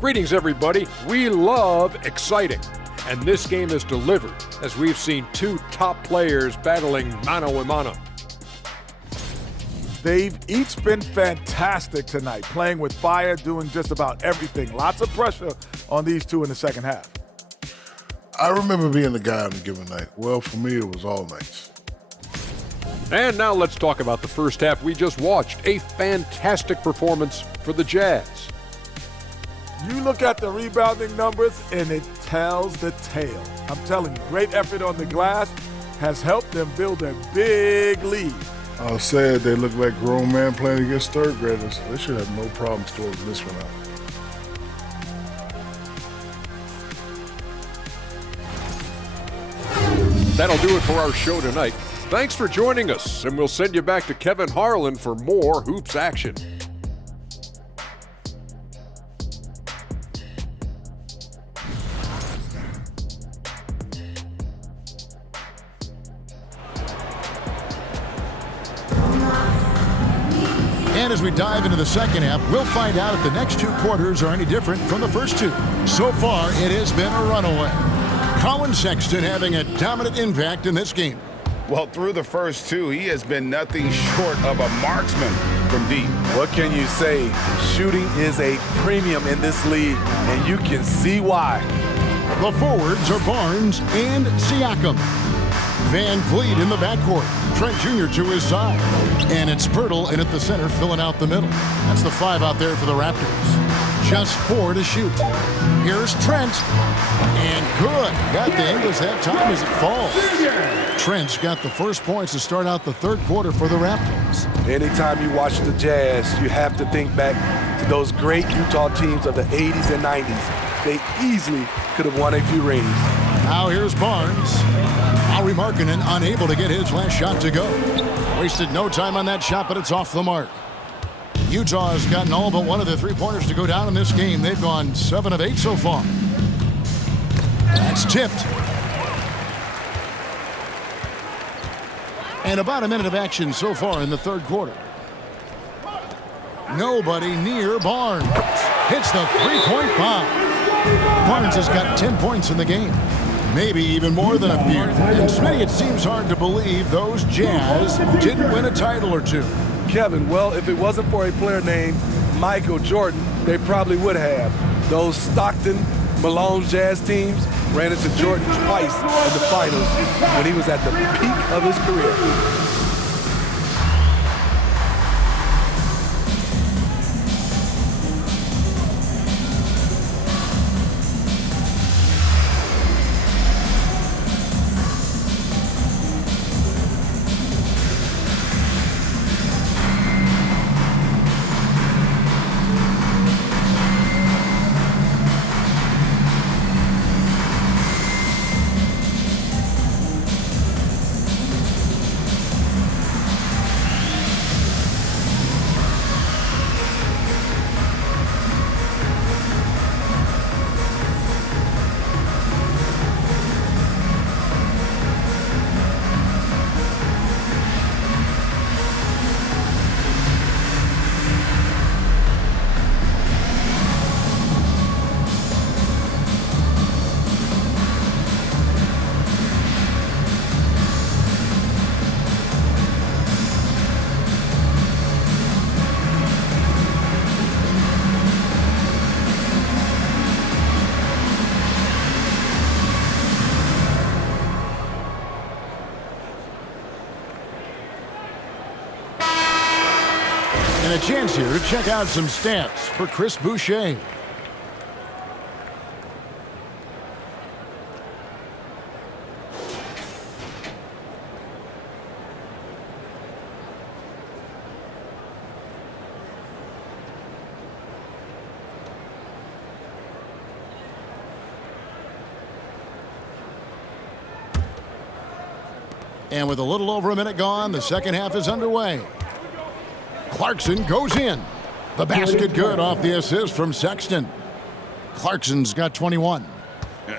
Greetings, everybody. We love exciting, and this game is delivered as we've seen two top players battling mano a mano. They've each been fantastic tonight, playing with fire, doing just about everything. Lots of pressure on these two in the second half. I remember being the guy on a given night. Well, for me, it was all nights. And now let's talk about the first half we just watched. A fantastic performance for the Jazz. You look at the rebounding numbers, and it tells the tale. I'm telling you, great effort on the glass has helped them build a big lead. I said they look like grown men playing against third graders. They should have no problem closing this one out. That'll do it for our show tonight. Thanks for joining us, and we'll send you back to Kevin Harlan for more hoops action. And as we dive into the second half, we'll find out if the next two quarters are any different from the first two. So far, it has been a runaway. Colin Sexton having a dominant impact in this game. Well, through the first two, he has been nothing short of a marksman from deep. What can you say? Shooting is a premium in this league, and you can see why. The forwards are Barnes and Siakam. Van Vliet in the backcourt. Trent Jr. to his side. And it's Pirtle in at the center, filling out the middle. That's the 5 out there for the Raptors. Just 4 to shoot. Here's Trent. And good. Got the English that time as it falls. Trent's got the first points to start out the third quarter for the Raptors. Anytime you watch the Jazz, you have to think back to those great Utah teams of the 80s and 90s. They easily could have won a few rings. Now here's Barnes. Lauri Markkanen unable to get his last shot to go. Wasted no time on that shot, but it's off the mark. Utah has gotten all but one of the three-pointers to go down in this game. They've gone 7 of 8 so far. That's tipped. And about a minute of action so far in the third quarter. Nobody near Barnes. Hits the three-point bomb. Barnes has got 10 points in the game. Maybe even more than a few. And Smitty, it seems hard to believe those Jazz didn't win a title or two. Kevin, well, if it wasn't for a player named Michael Jordan, they probably would have. Those Stockton, Malone Jazz teams ran into Jordan twice in the finals when he was at the peak of his career. And a chance here to check out some stats for Chris Boucher. And with a little over a minute gone, the second half is underway. Clarkson goes in. The basket good off the assist from Sexton. Clarkson's got 21.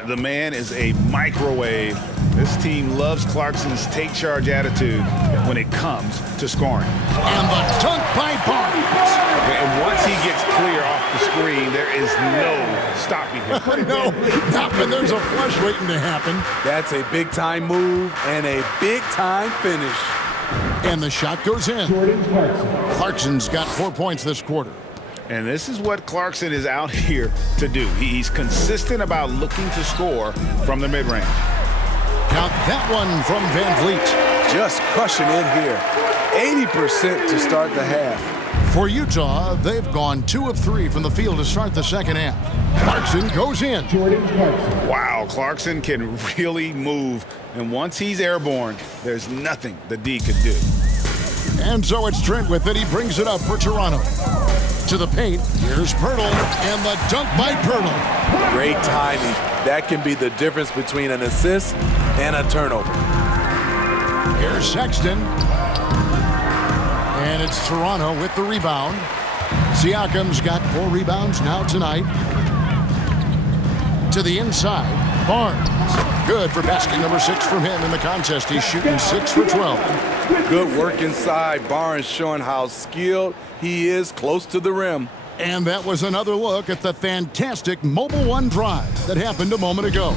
The man is a microwave. This team loves Clarkson's take charge attitude when it comes to scoring. And the dunk by Barnes. And once he gets clear off the screen, there is no stopping him. No, not when there's a flush waiting to happen. That's a big-time move and a big-time finish. And the shot goes in. Clarkson's got 4 points this quarter. And this is what Clarkson is out here to do. He's consistent about looking to score from the mid-range. Count that one from Van Vliet. Just crushing in here. 80% to start the half. For Utah, they've gone 2 of 3 from the field to start the second half. Clarkson goes in. Wow, Clarkson can really move. And once he's airborne, there's nothing the D could do. And so it's Trent with it. He brings it up for Toronto. To the paint, here's Pirtle, and the dunk by Pirtle. Great timing. That can be the difference between an assist and a turnover. Here's Sexton. And it's Toronto with the rebound. Siakam's got 4 rebounds now tonight. To the inside, Barnes. Good for basket number 6 from him in the contest. He's shooting 6 for 12. Good work inside. Barnes showing how skilled he is close to the rim. And that was another look at the fantastic Mobile One drive that happened a moment ago.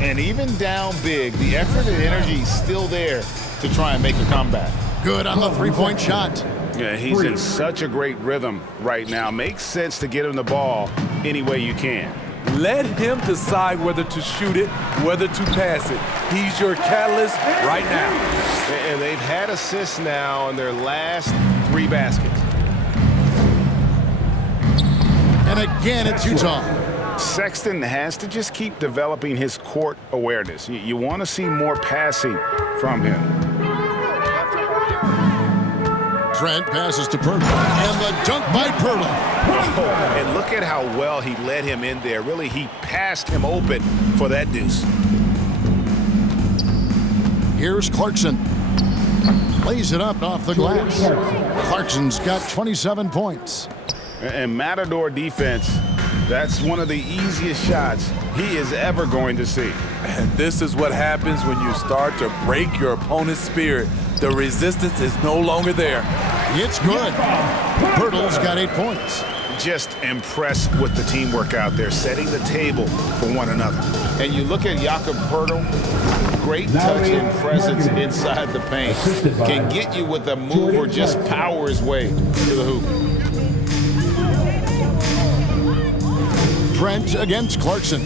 And even down big, the effort and energy is still there to try and make a comeback. Good on the 3-point shot. Yeah, he's in such a great rhythm right now. Makes sense to get him the ball any way you can. Let him decide whether to shoot it, whether to pass it. He's your catalyst right now. And they've had assists now in their last 3 baskets. And again, it's Utah. Sexton has to just keep developing his court awareness. You want to see more passing from him. Trent passes to Pirtle, and the dunk by Pirtle. Oh, and look at how well he led him in there. Really, he passed him open for that deuce. Here's Clarkson. Lays it up off the glass. Clarkson's got 27 points. And Matador defense, that's one of the easiest shots he is ever going to see. And this is what happens when you start to break your opponent's spirit. The resistance is no longer there. It's good. Pirtle's got 8 points. Just impressed with the teamwork out there, setting the table for one another. And you look at Jakob Pirtle, great touch and presence inside the paint. Can get you with a move or just power his way to the hoop. Trent against Clarkson.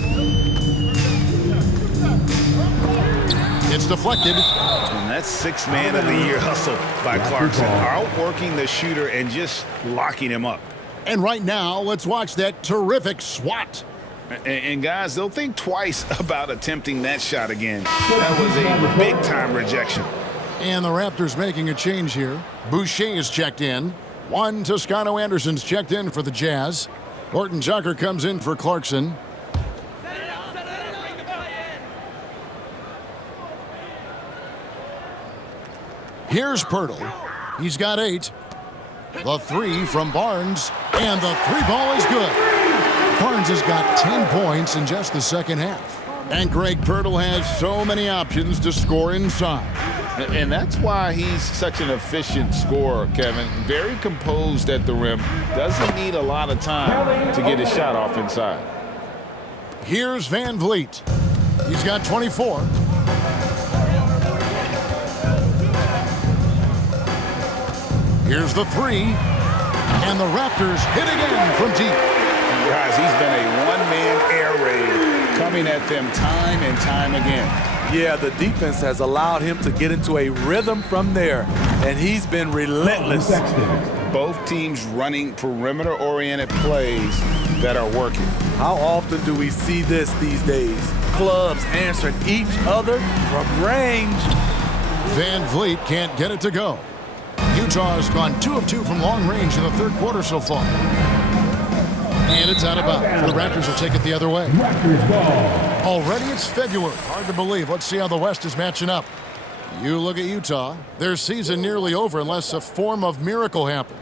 It's deflected. And that's 6th man of the year hustle by Clarkson. Outworking the shooter and just locking him up. And right now, let's watch that terrific swat. And guys, they'll think twice about attempting that shot again. That was a big-time rejection. And the Raptors making a change here. Boucher is checked in. Juan Toscano Anderson's checked in for the Jazz. Horton Tucker comes in for Clarkson. Here's Pirtle. He's got 8. The 3 from Barnes. And the 3-ball is good. Barnes has got 10 points in just the second half. And Greg Pirtle has so many options to score inside. And that's why he's such an efficient scorer, Kevin. Very composed at the rim. Doesn't need a lot of time to get his shot off inside. Here's Van Vliet. He's got 24. Here's the 3. And the Raptors hit again from deep. Guys, he's been a one-man air raid coming at them time and time again. Yeah, the defense has allowed him to get into a rhythm from there, and he's been relentless. Both teams running perimeter-oriented plays that are working. How often do we see this these days? Clubs answering each other from range. Van Vliet can't get it to go. Utah has gone 2 of 2 from long range in the third quarter so far. And it's out of bounds. The Raptors will take it the other way. Already it's February. Hard to believe. Let's see how the West is matching up. You look at Utah. Their season nearly over unless a form of miracle happened.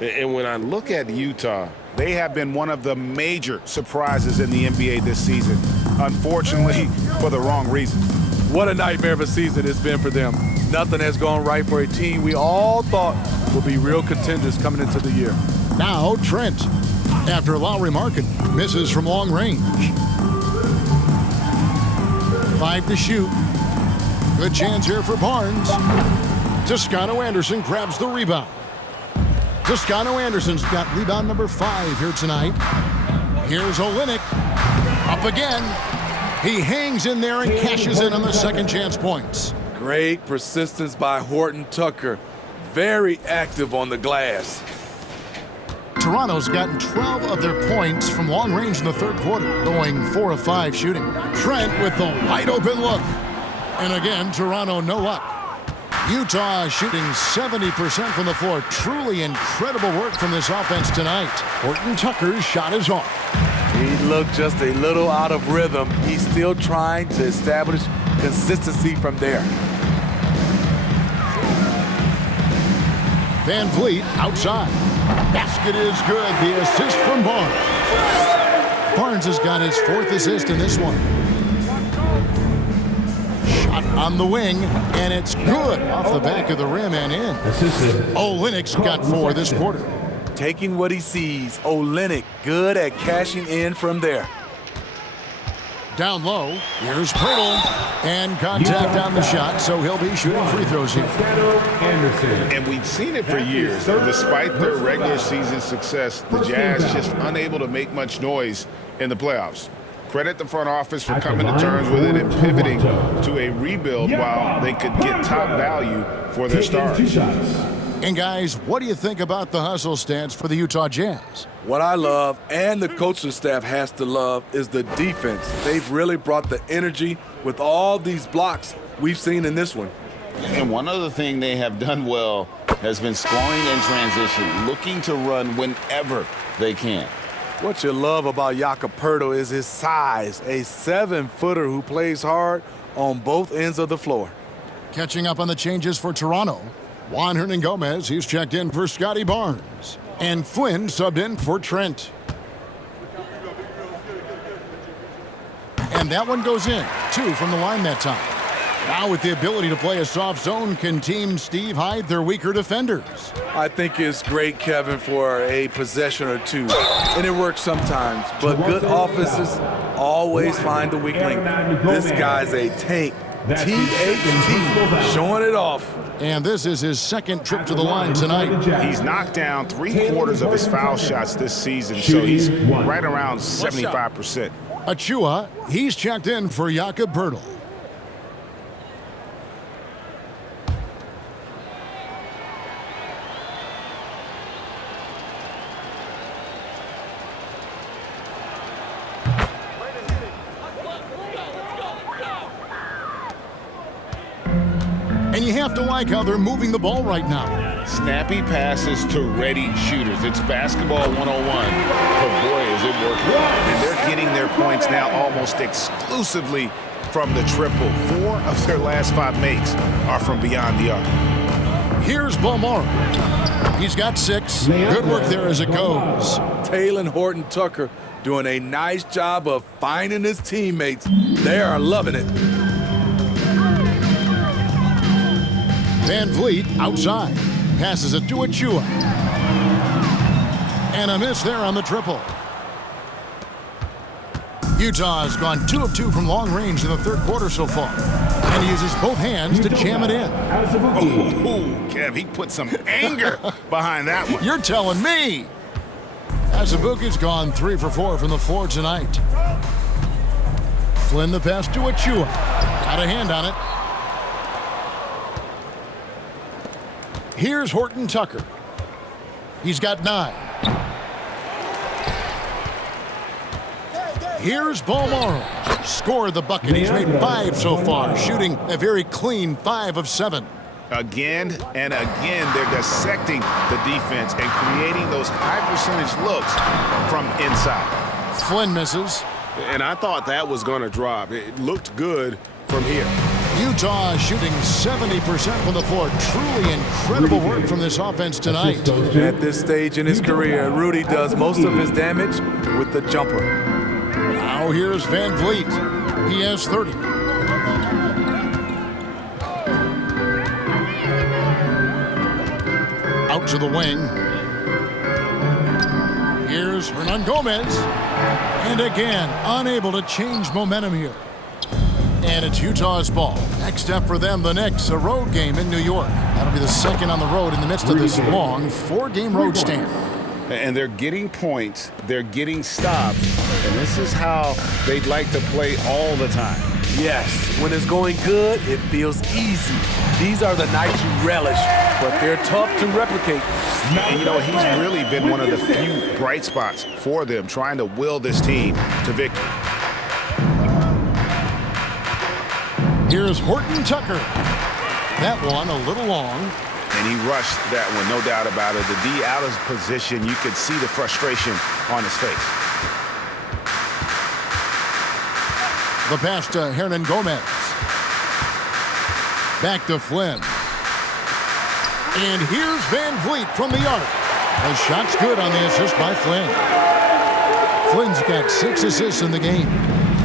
And when I look at Utah, they have been one of the major surprises in the NBA this season. Unfortunately, for the wrong reasons. What a nightmare of a season it's been for them. Nothing has gone right for a team we all thought would be real contenders coming into the year. Now Trent. after Lauri Markkanen misses from long range. 5 to shoot. Good chance here for Barnes. Toscano Anderson grabs the rebound. Toscano Anderson's got rebound number 5 here tonight. Here's Olynyk. Up again. He hangs in there and cashes in on the second chance points. Great persistence by Horton Tucker. Very active on the glass. Toronto's gotten 12 of their points from long range in the third quarter, going 4 of 5 shooting. Trent with the wide open look. And again, Toronto no luck. Utah shooting 70% from the floor. Truly incredible work from this offense tonight. Horton Tucker's shot is off. He looked just a little out of rhythm. He's still trying to establish consistency from there. Van Vliet outside. Basket is good. The assist from Barnes. Barnes has got his 4th assist in this one. Shot on the wing, and it's good off the back of the rim and in. Olynyk's got 4 this quarter. Taking what he sees, Olynyk good at cashing in from there. Down low, here's Pirtle, and contact on the shot, so he'll be shooting free throws here. And we've seen it for years. Despite their regular season success, the Jazz just unable to make much noise in the playoffs. Credit the front office for coming to terms with it and pivoting to a rebuild while they could get top value for their stars. And guys, what do you think about the hustle stance for the Utah Jazz? What I love, and the coaching staff has to love, is the defense. They've really brought the energy with all these blocks we've seen in this one. And one other thing they have done well has been scoring in transition, looking to run whenever they can. What you love about Jakob Poeltl is his size, a 7-footer who plays hard on both ends of the floor. Catching up on the changes for Toronto, Juan Hernangomez, he's checked in for Scottie Barnes. And Flynn subbed in for Trent. And that one goes in. 2 from the line that time. Now with the ability to play a soft zone, can Team Steve hide their weaker defenders? I think it's great, Kevin, for a possession or 2. And it works sometimes. But good offenses always find the weak link. This guy's a tank. THT, showing it off. And this is his 2nd trip to the line tonight. He's knocked down 3/4 of his foul shots this season, so he's right around 75%. Achua, he's checked in for Jakob Poeltl. And you have to like how they're moving the ball right now. Snappy passes to ready shooters. It's basketball 101. But boy, is it working. And they're getting their points now almost exclusively from the triple. 4 of their last 5 makes are from beyond the arc. Here's Balmore. He's got 6. Good work there as it goes. Taylor Horton Tucker doing a nice job of finding his teammates. They are loving it. Van Vliet outside. Passes it to Achua. And a miss there on the triple. Utah has gone 2 of 2 from long range in the third quarter so far. And he uses both hands to jam it in. Oh, Kev, he put some anger behind that one. You're telling me. Azubuike's gone 3 for 4 from the floor tonight. Flynn the pass to Achua. Got a hand on it. Here's Horton Tucker. He's got 9. Here's Balmore. Scored the bucket. He's made 5 so far, shooting a very clean 5 of 7. Again and again, they're dissecting the defense and creating those high percentage looks from inside. Flynn misses. And I thought that was going to drop. It looked good from here. Utah shooting 70% from the floor. Truly incredible work from this offense tonight. At this stage in his career, Rudy does most of his damage with the jumper. Now here's Van Vliet. He has 30. Out to the wing. Here's Hernan Gomez. And again, unable to change momentum here. And it's Utah's ball. Next step for them, the Knicks, a road game in New York. That'll be the second on the road in the midst of this long 4-game road stand. And they're getting points, they're getting stops, and this is how they'd like to play all the time. Yes, when it's going good, it feels easy. These are the nights you relish, but they're tough to replicate. And you know, he's really been one of the few bright spots for them, trying to will this team to victory. Here's Horton Tucker. That one a little long. And he rushed that one, no doubt about it. The D out of position, you could see the frustration on his face. The pass to Hernan Gomez. Back to Flynn. And here's Van Vliet from the arc. The shot's good on the assist by Flynn. Flynn's got 6 assists in the game.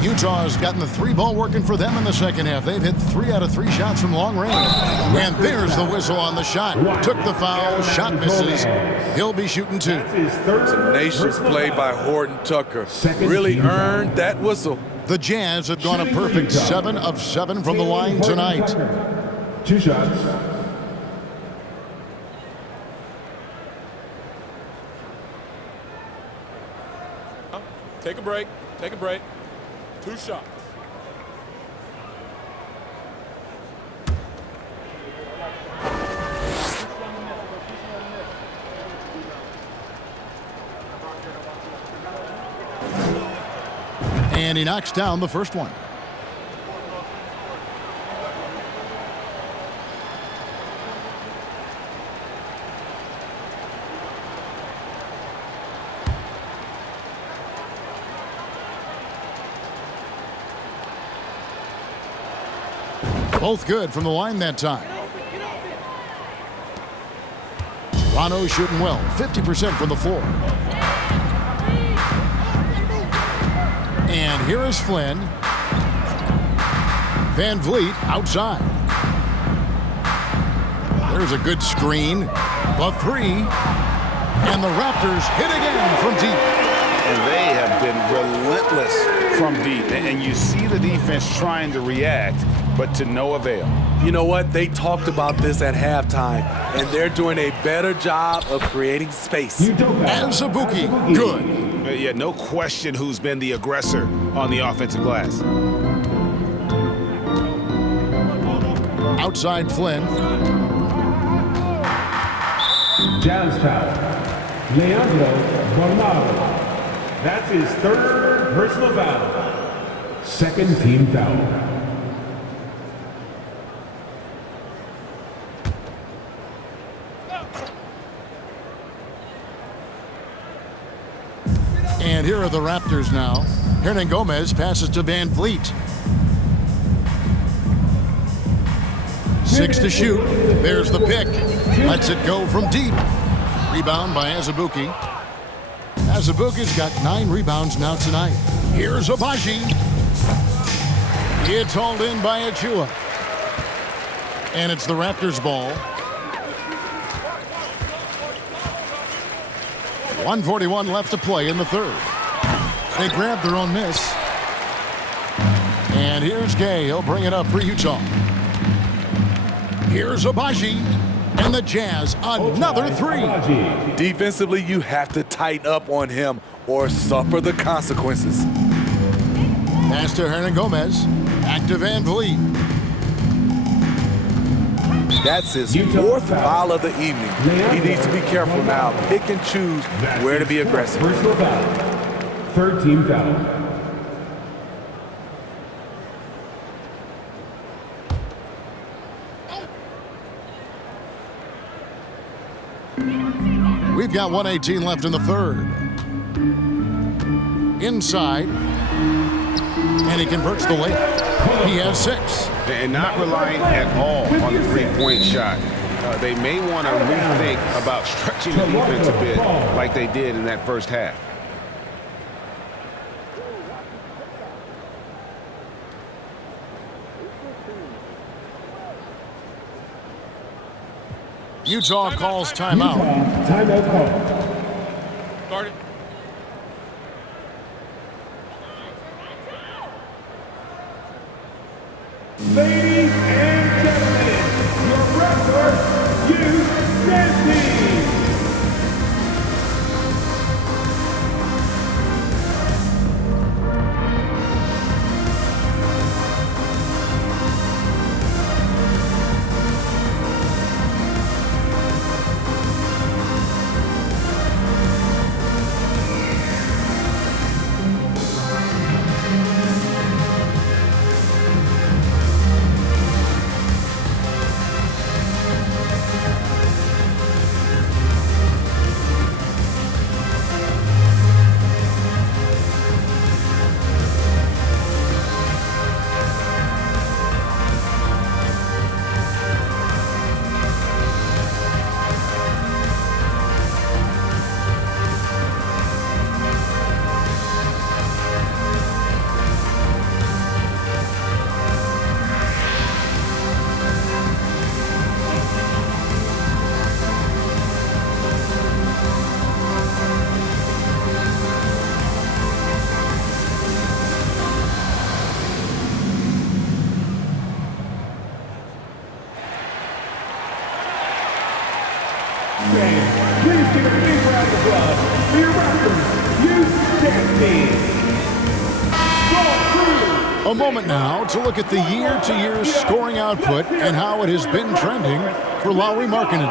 Utah's gotten the 3-ball working for them in the second half. They've hit 3 out of 3 shots from long range. And there's the whistle on the shot. Took the foul, shot misses. He'll be shooting 2. Tenacious play by Horton Tucker. Really earned that whistle. The Jazz have gone a perfect 7 of 7 from the line tonight. 2 shots. Take a break. Take a break. 2 shots. And he knocks down the first one. Both good from the line that time. Toronto shooting well, 50% from the floor. And here is Flynn. Van Vliet outside. There's a good screen. The 3. And the Raptors hit again from deep. And they have been relentless from deep. And you see the defense trying to react, but to no avail. You know what? They talked about this at halftime, and they're doing a better job of creating space. Azubuike, good. Yeah, no question who's been the aggressor on the offensive glass. Outside Flynn. Jazz foul. Leandro Bernardo. That's his 3rd personal foul. 2nd team foul. And here are the Raptors now. Hernan Gomez passes to Van Vliet. 6 to shoot. There's the pick. Lets it go from deep. Rebound by Azubuike. Azubuike's got 9 rebounds now tonight. Here's Abaji. It's hauled in by Achua. And it's the Raptors' ball. 1:41 left to play in the 3rd. They grab their own miss. And here's Gay. He'll bring it up for Utah. Here's Abaji. And the Jazz, another 3. Defensively, you have to tighten up on him or suffer the consequences. Pass to Hernan Gomez. Back to Van Vliet. That's his 4th foul of the evening. He needs to be careful now. Pick and choose where to be aggressive. Personal foul. 3rd team foul. We've got 1:18 left in the 3rd. Inside. And he converts the layup. He has 6. And not relying at all on the 3-point shot. They may want to rethink about stretching the defense a bit like they did in that first half. Utah calls timeout. Timeout call. Guard it. Ladies and gentlemen, your wrestler, Scottie. Please give a big round of applause for your Raptors, A moment now to look at the year-to-year scoring output and how it has been trending for Lauri Markkanen.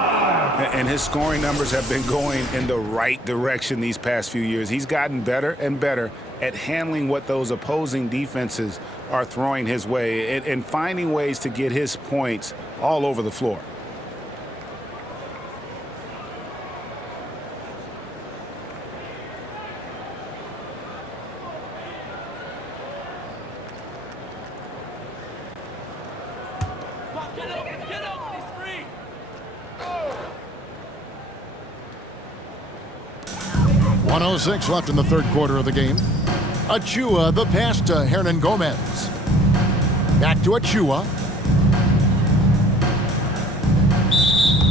And his scoring numbers have been going in the right direction these past few years. He's gotten better and better at handling what those opposing defenses are throwing his way and finding ways to get his points all over the floor. Get up, he's free. 1:06 left in the third quarter of the game. Achua, the pass to Hernan Gomez. Back to Achua.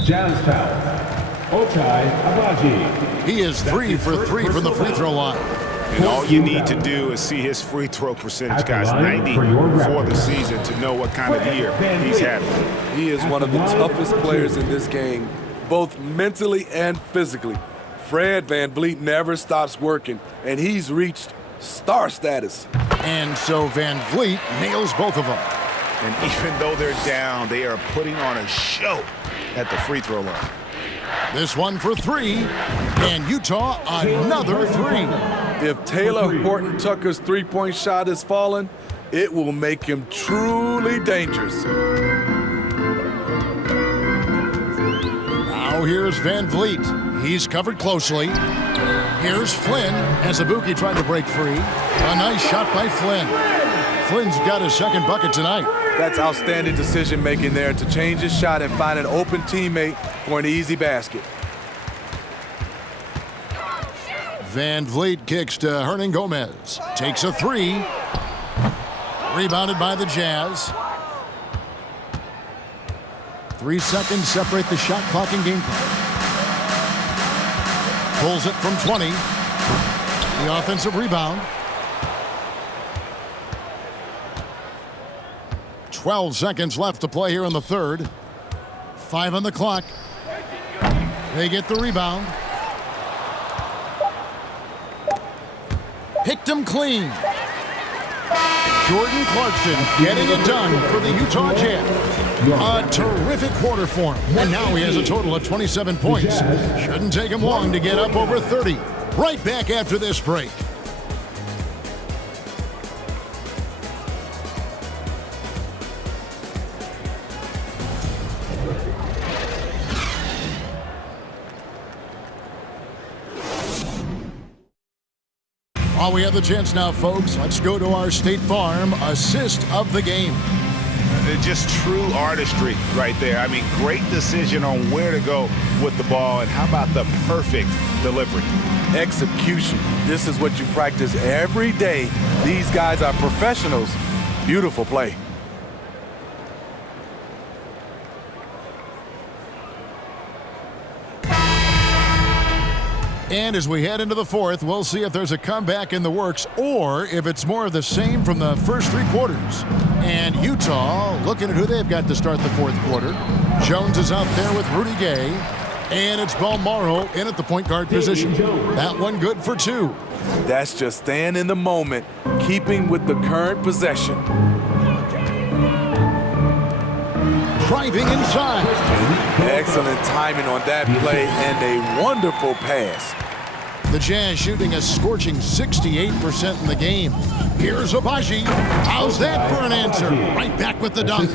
Jazz foul. Ochai Agbaji. He is 3 for 3 from the free throw line. And all you need to do is see his free throw percentage, guys. 90 for the season to know what kind of year he's having. He is one of the toughest players in this game, both mentally and physically. Fred VanVleet never stops working, and he's reached star status. And so VanVleet nails both of them. And even though they're down, they are putting on a show at the free throw line. This one for 3, and Utah another 3. If Taylor Horton Tucker's three-point shot is falling, it will make him truly dangerous. Now here's VanVleet. He's covered closely. Here's Flynn as Ibuki tried to break free. A nice shot by Flynn. Flynn's got his second bucket tonight. That's outstanding decision-making there to change his shot and find an open teammate for an easy basket. VanVleet kicks to Hernan Gomez. Takes a 3. Rebounded by the Jazz. 3 seconds separate the shot clock and game clock. Pulls it from 20. The offensive rebound. 12 seconds left to play here in the third. 5 on the clock. They get the rebound. Picked him clean. Jordan Clarkson getting it done for the Utah Jazz. A terrific quarter for him. And now he has a total of 27 points. Shouldn't take him long to get up over 30. Right back after this break. While we have the chance now, folks, let's go to our State Farm assist of the game. Just true artistry right there. I mean, great decision on where to go with the ball, and how about the perfect delivery? Execution. This is what you practice every day. These guys are professionals. Beautiful play. And as we head into the fourth, we'll see if there's a comeback in the works or if it's more of the same from the first 3 quarters. And Utah looking at who they've got to start the fourth quarter. Jones is out there with Rudy Gay. And it's Balmaro in at the point guard position. That one good for 2. That's just staying in the moment, keeping with the current possession. Driving inside. Excellent timing on that play and a wonderful pass. The Jazz shooting a scorching 68% in the game. Here's Abaji. How's that for an answer? Right back with the dunk.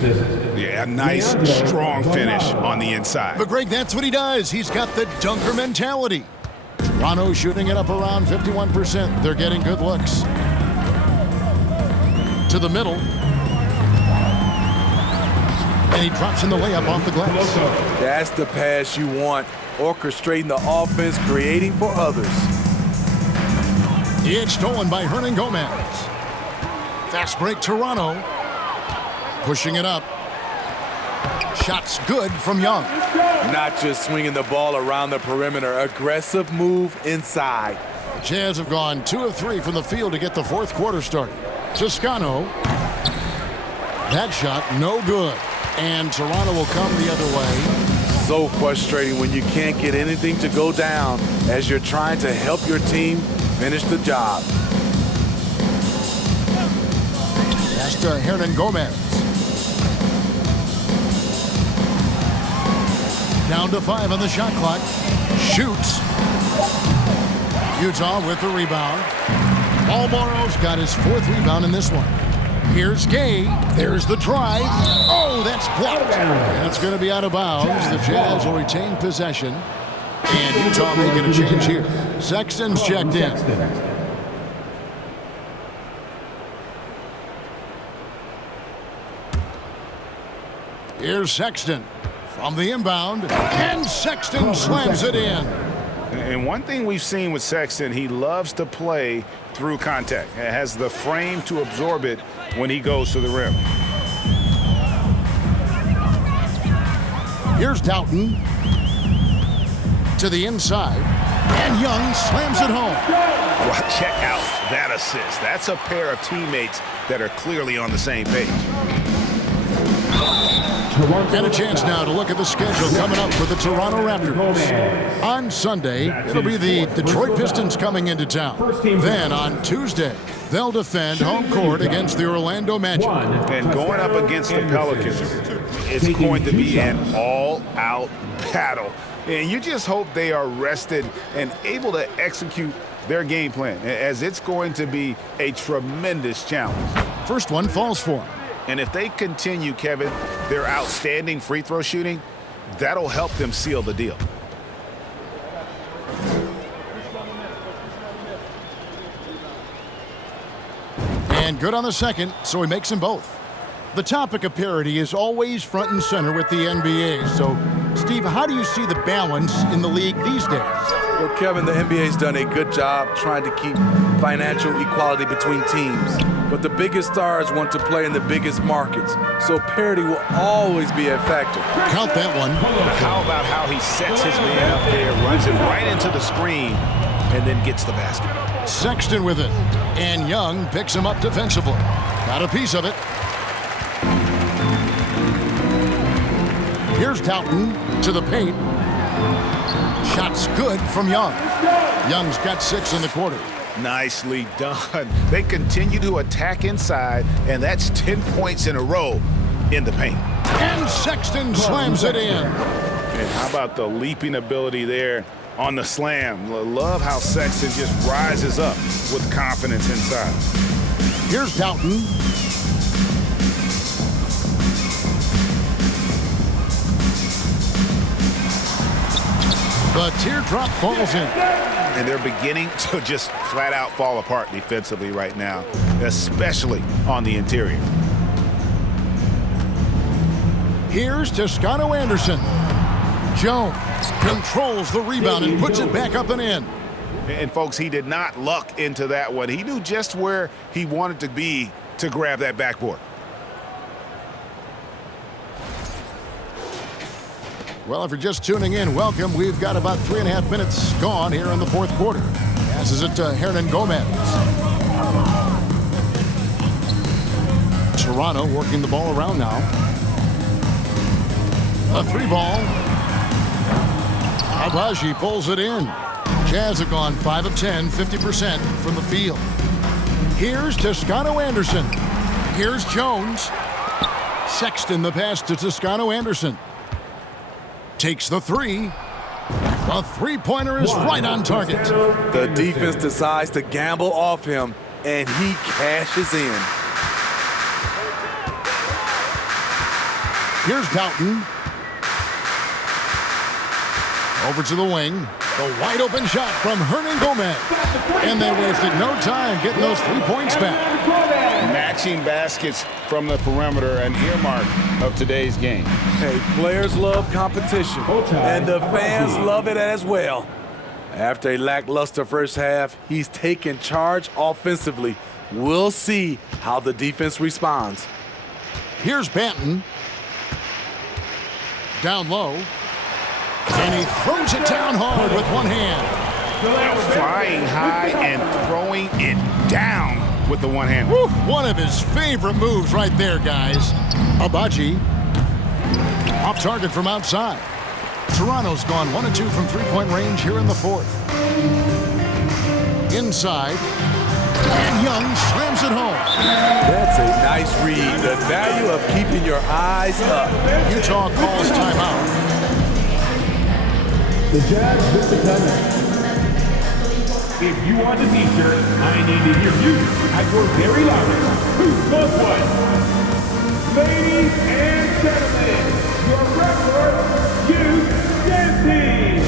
Yeah, nice, strong finish on the inside. But Greg, that's what he does. He's got the dunker mentality. Toronto shooting it up around 51%. They're getting good looks. To the middle. And he drops in the layup off the glass. That's the pass you want. Orchestrating the offense, creating for others. It's stolen by Hernan Gomez. Fast break Toronto. Pushing it up. Shots good from Young. Not just swinging the ball around the perimeter. Aggressive move inside. Jazz have gone 2 of 3 from the field to get the fourth quarter started. Toscano. That shot no good. And Toronto will come the other way. So frustrating when you can't get anything to go down as you're trying to help your team finish the job. Pass to Hernan Gomez. Down to 5 on the shot clock. Shoots. Utah with the rebound. Balmaro's got his 4th rebound in this one. Here's Gay. There's the drive. Oh, that's blocked. That's going to be out of bounds. The Jazz will retain possession. And Utah making a change here. Sexton's checked in. Here's Sexton from the inbound. And Sexton slams it in. And one thing we've seen with Sexton, he loves to play through contact. He has the frame to absorb it when he goes to the rim. Here's Doughton to the inside. And Young slams it home. Well, check out that assist. That's a pair of teammates that are clearly on the same page. And a chance now to look at the schedule coming up for the Toronto Raptors. On Sunday, it'll be the Detroit Pistons coming into town. Then on Tuesday, they'll defend home court against the Orlando Magic. And going up against the Pelicans, it's going to be an all-out battle. And you just hope they are rested and able to execute their game plan, as it's going to be a tremendous challenge. First one falls for them. And if they continue, Kevin, their outstanding free throw shooting, that'll help them seal the deal. And good on the second, so he makes them both. The topic of parity is always front and center with the NBA. So, Steve, how do you see the balance in the league these days? Well, Kevin, the NBA's done a good job trying to keep financial equality between teams. But the biggest stars want to play in the biggest markets, so parity will always be a factor. Count that one. How about how he sets his man up there, runs it right into the screen, and then gets the basket? Sexton with it, and Young picks him up defensively. Got a piece of it. Here's Doughton to the paint. Shots good from Young. Young's got 6 in the quarter. Nicely done. They continue to attack inside, and that's 10 points in a row in the paint. And Sexton slams it in. And how about the leaping ability there on the slam? Love how Sexton just rises up with confidence inside. Here's Doughton. The teardrop falls in. And they're beginning to just flat out fall apart defensively right now, especially on the interior. Here's Toscano Anderson. Jones controls the rebound and puts it back up and in. And folks, he did not luck into that one. He knew just where he wanted to be to grab that backboard. Well, if you're just tuning in, welcome. We've got about 3.5 minutes gone here in the fourth quarter. Passes it to Hernan Gomez. Toronto working the ball around now. A 3-ball. Abaji pulls it in. Jazz have gone 5 of 10, 50% from the field. Here's Toscano Anderson. Here's Jones. Sexton the pass to Toscano Anderson. Takes the 3. A three-pointer is right on target. The defense decides to gamble off him, and he cashes in. Here's Doughton. Over to the wing. The wide-open shot from Hernan Gomez. And they wasted no time getting those 3 points back. Matching baskets from the perimeter, an earmark of today's game. Hey, players love competition, and the fans love it as well. After a lackluster first half, he's taken charge offensively. We'll see how the defense responds. Here's Banton. Down low. And he throws it down hard with one hand. Flying high and throwing it down with the one hand. Woo, one of his favorite moves right there, guys. Abaji. Off target from outside. Toronto's gone 1 of 2 from three-point range here in the fourth. Inside. And Young slams it home. That's a nice read. The value of keeping your eyes up. Utah calls timeout. The Jazz missed a timeout. If you want a t-shirt, I need to hear you at your very loudest. Who knows what? Ladies and gentlemen, your Raptors Youth Dance Team.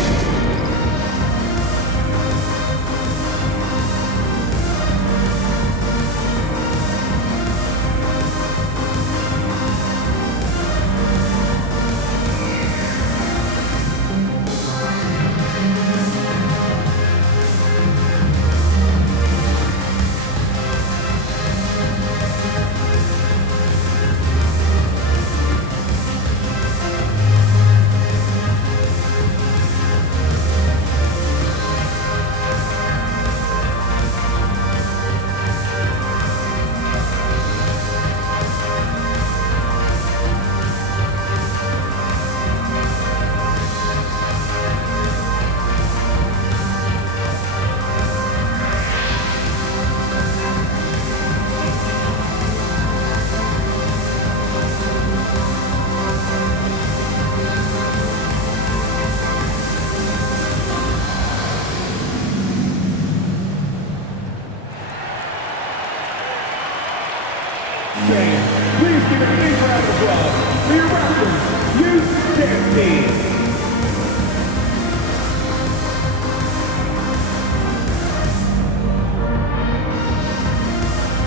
Please give a big round of applause for your Raptors Youth Dance Team.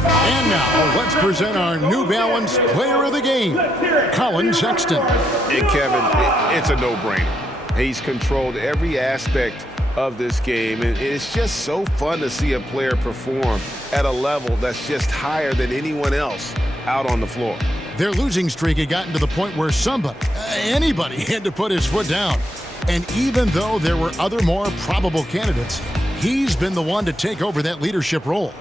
And now, let's present our New Balance Player of the Game, Colin Sexton. And Kevin, it's a no-brainer. He's controlled every aspect of this game, and it's just so fun to see a player perform at a level that's just higher than anyone else out on the floor. Their losing streak had gotten to the point where anybody had to put his foot down. And even though there were other more probable candidates, he's been the one to take over that leadership role.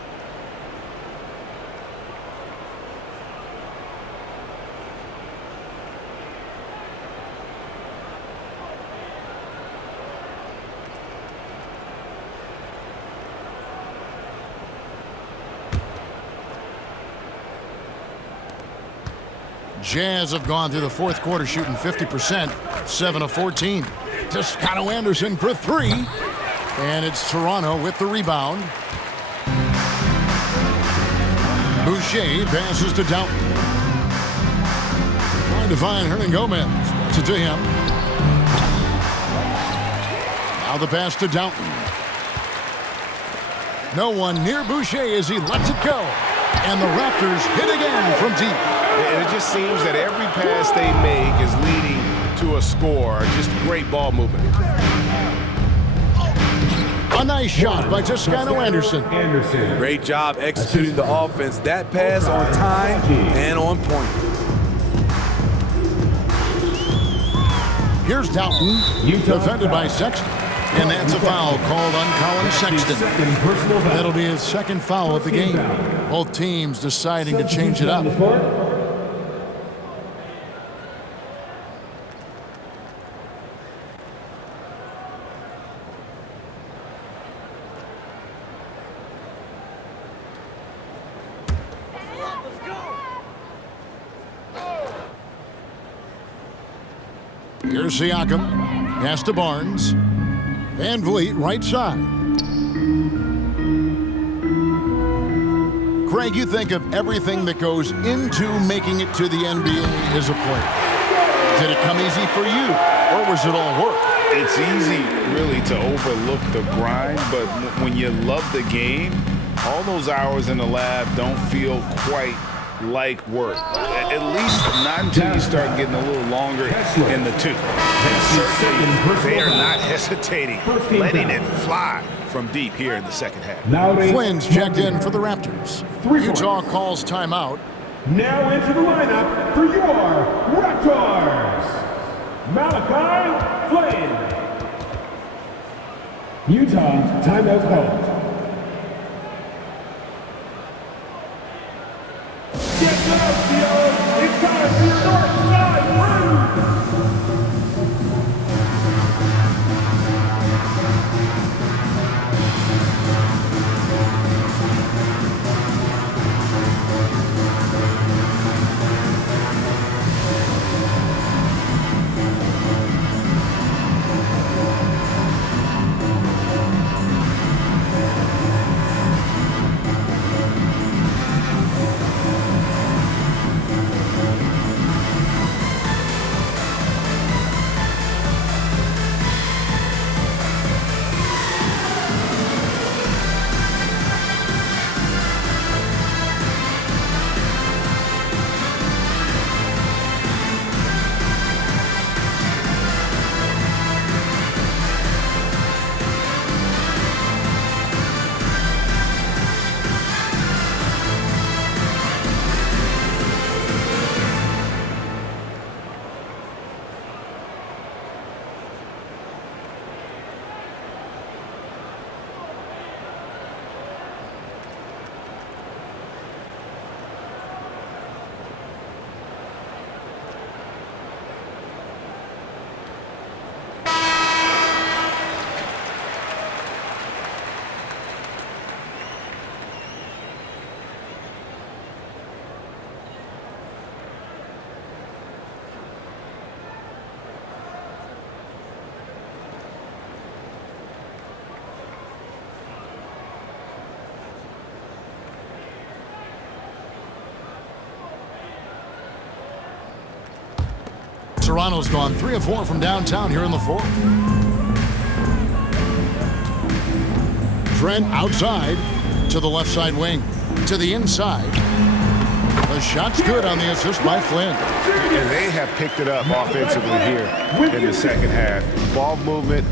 Jazz have gone through the fourth quarter shooting 50%, 7 of 14. Toscano Anderson for 3. And it's Toronto with the rebound. Boucher passes to Doughton. Trying to find Hernan Gomez. Gets it to him. Now the pass to Doughton. No one near Boucher as he lets it go. And the Raptors hit again from deep. And it just seems that every pass they make is leading to a score. Just great ball movement. A nice shot by Toscano Anderson. Great job executing the offense. That pass on time and on point. Here's Dalton, defended by Sexton. And that's a foul called on Colin Sexton. That'll be his second foul of the game. Both teams deciding to change it up. Here's Siakam. Pass to Barnes. Van Vliet, right side. Craig, you think of everything that goes into making it to the NBA as a player. Did it come easy for you, or was it all work? It's easy, really, to overlook the grind, but when you love the game, all those hours in the lab don't feel quite like work. At least not until you start getting a little longer in the tooth. And certainly, they are not hesitating, letting it fly from deep here in the second half. Flynn's checked in for the Raptors. Utah calls timeout. Now into the lineup for your Raptors, Markkanen, Flynn. Utah timeout called. Get up, Theo! It's time for your north side room! Toronto's gone 3 of 4 from downtown here in the fourth. Trent outside to the left side wing. To the inside. The shot's good on the assist by Flynn. And they have picked it up offensively here in the second half. Ball movement,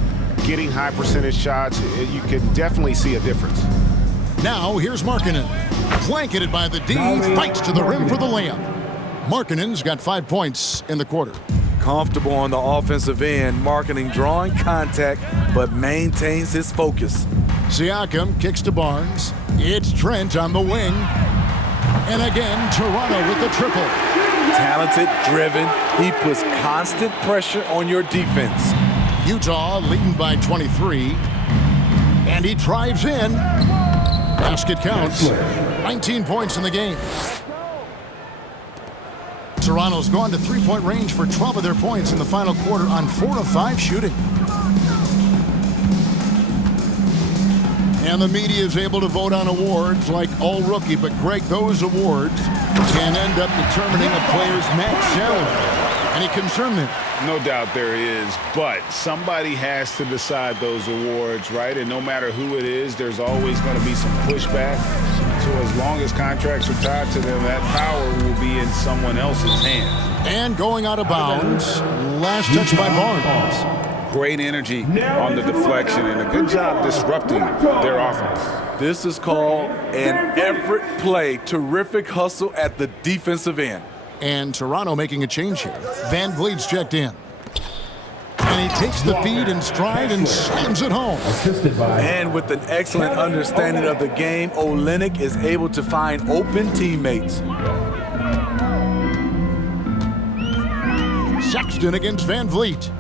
getting high percentage shots. You can definitely see a difference. Now here's Markkanen. Blanketed by the D. Fights to the rim for the layup. Markkanen's got 5 points in the quarter. Comfortable on the offensive end, Markkanen drawing contact, but maintains his focus. Siakam kicks to Barnes. It's Trent on the wing. And again, Toronto with the triple. Talented, driven, he puts constant pressure on your defense. Utah leading by 23. And he drives in. Basket counts. 19 points in the game. Toronto's gone to three-point range for 12 of their points in the final quarter on 4 of 5 shooting. And the media is able to vote on awards like All Rookie, but Greg, those awards can end up determining a player's max salary. Any concern there? No doubt there is, but somebody has to decide those awards, right? And no matter who it is, there's always going to be some pushback. So as long as contracts are tied to them, that power will be in someone else's hands. And going out of bounds, last touch by Barnes. Great energy on the deflection and a good job disrupting their offense. This is called an effort play. Terrific hustle at the defensive end. And Toronto making a change here. Van Vliet's checked in. And he takes the feed in stride and slams it home. And with an excellent understanding of the game, Olynyk is able to find open teammates. Sexton against Van Vliet.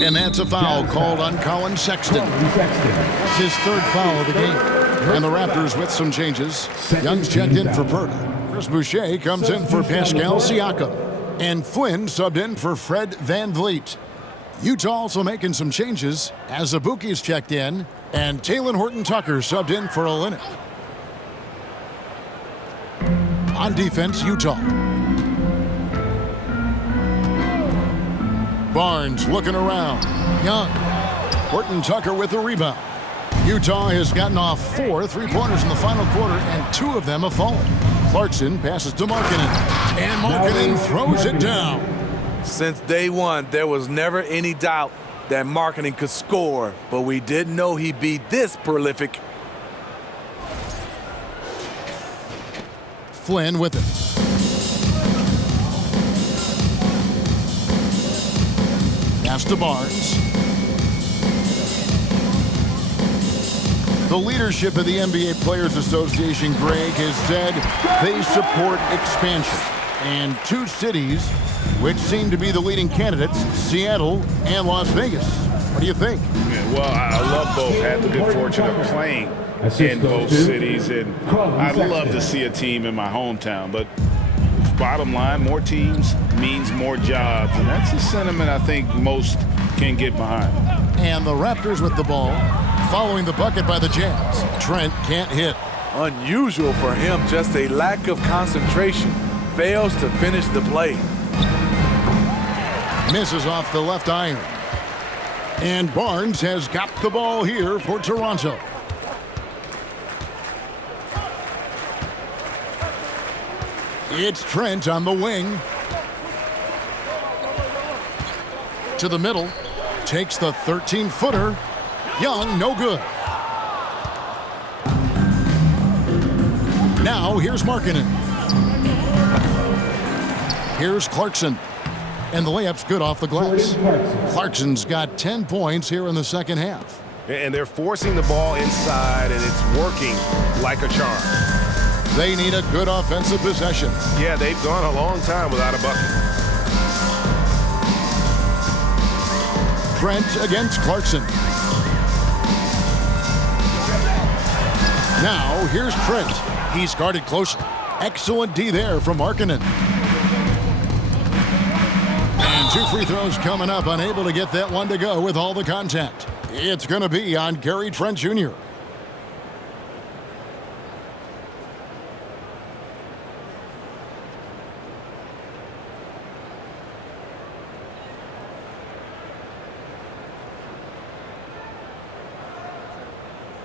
And that's a foul called on Colin Sexton. That's his third foul of the game. And the Raptors with some changes. Young's checked in for Purdy. Chris Boucher comes in for Pascal Siakam. And Flynn subbed in for Fred Van Vliet. Utah also making some changes as Azubuike's checked in. And Talen Horton-Tucker subbed in for Olynyk. On defense, Utah. Barnes looking around. Young. Horton-Tucker with the rebound. Utah has gotten off 4 3-pointers in the final quarter, and 2 of them have fallen. Clarkson passes to Markkanen, and Markkanen throws it down. Since day one, there was never any doubt that Markkanen could score, but we didn't know he'd be this prolific. Flynn with it. Pass to Barnes. The leadership of the NBA Players Association, Greg, has said they support expansion. And 2 cities which seem to be the leading candidates, Seattle and Las Vegas. What do you think? Yeah, well, I love both. Had the good fortune of playing in both cities, and I'd love to see a team in my hometown. But bottom line, more teams means more jobs, and that's a sentiment I think most can get behind. And the Raptors with the ball, following the bucket by the Jazz. Trent can't hit. Unusual for him, just a lack of concentration. Fails to finish the play. Misses off the left iron. And Barnes has got the ball here for Toronto. It's Trent on the wing. To the middle. Takes the 13-footer. Young, no good. Now, here's Markkanen. Here's Clarkson. And the layup's good off the glass. Clarkson's got 10 points here in the second half. And they're forcing the ball inside, and it's working like a charm. They need a good offensive possession. Yeah, they've gone a long time without a bucket. Trent against Clarkson. Now, here's Trent. He's guarded closely. Excellent D there from Markkanen. And 2 free throws coming up, unable to get that one to go with all the contact. It's going to be on Gary Trent Jr.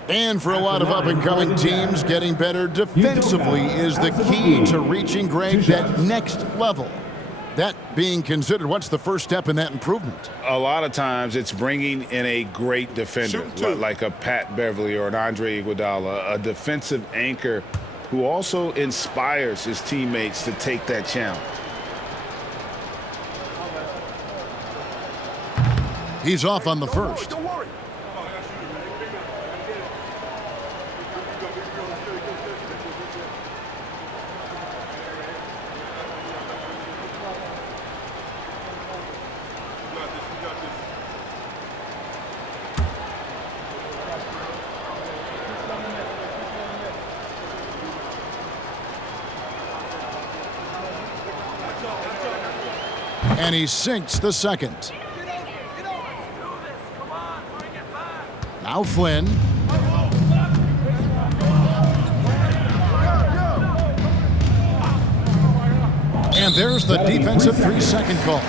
And for a lot of up-and-coming teams, getting better defensively is the key to reaching, Greg, that next level. That being considered, what's the first step in that improvement? A lot of times it's bringing in a great defender, like a Pat Beverly or an Andre Iguodala, a defensive anchor who also inspires his teammates to take that challenge. He's off on the first. And he sinks the second. Now Flynn. And there's the defensive 3-second call.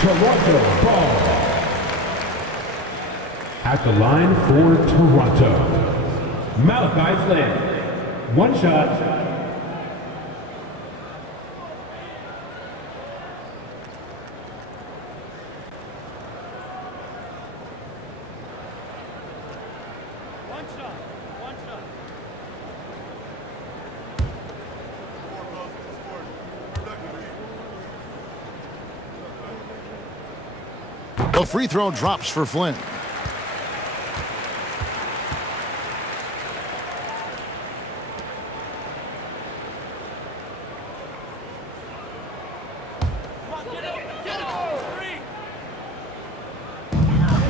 Toronto ball. At the line for Toronto, Malachi Flynn. 1 shot. The free throw drops for Flynn.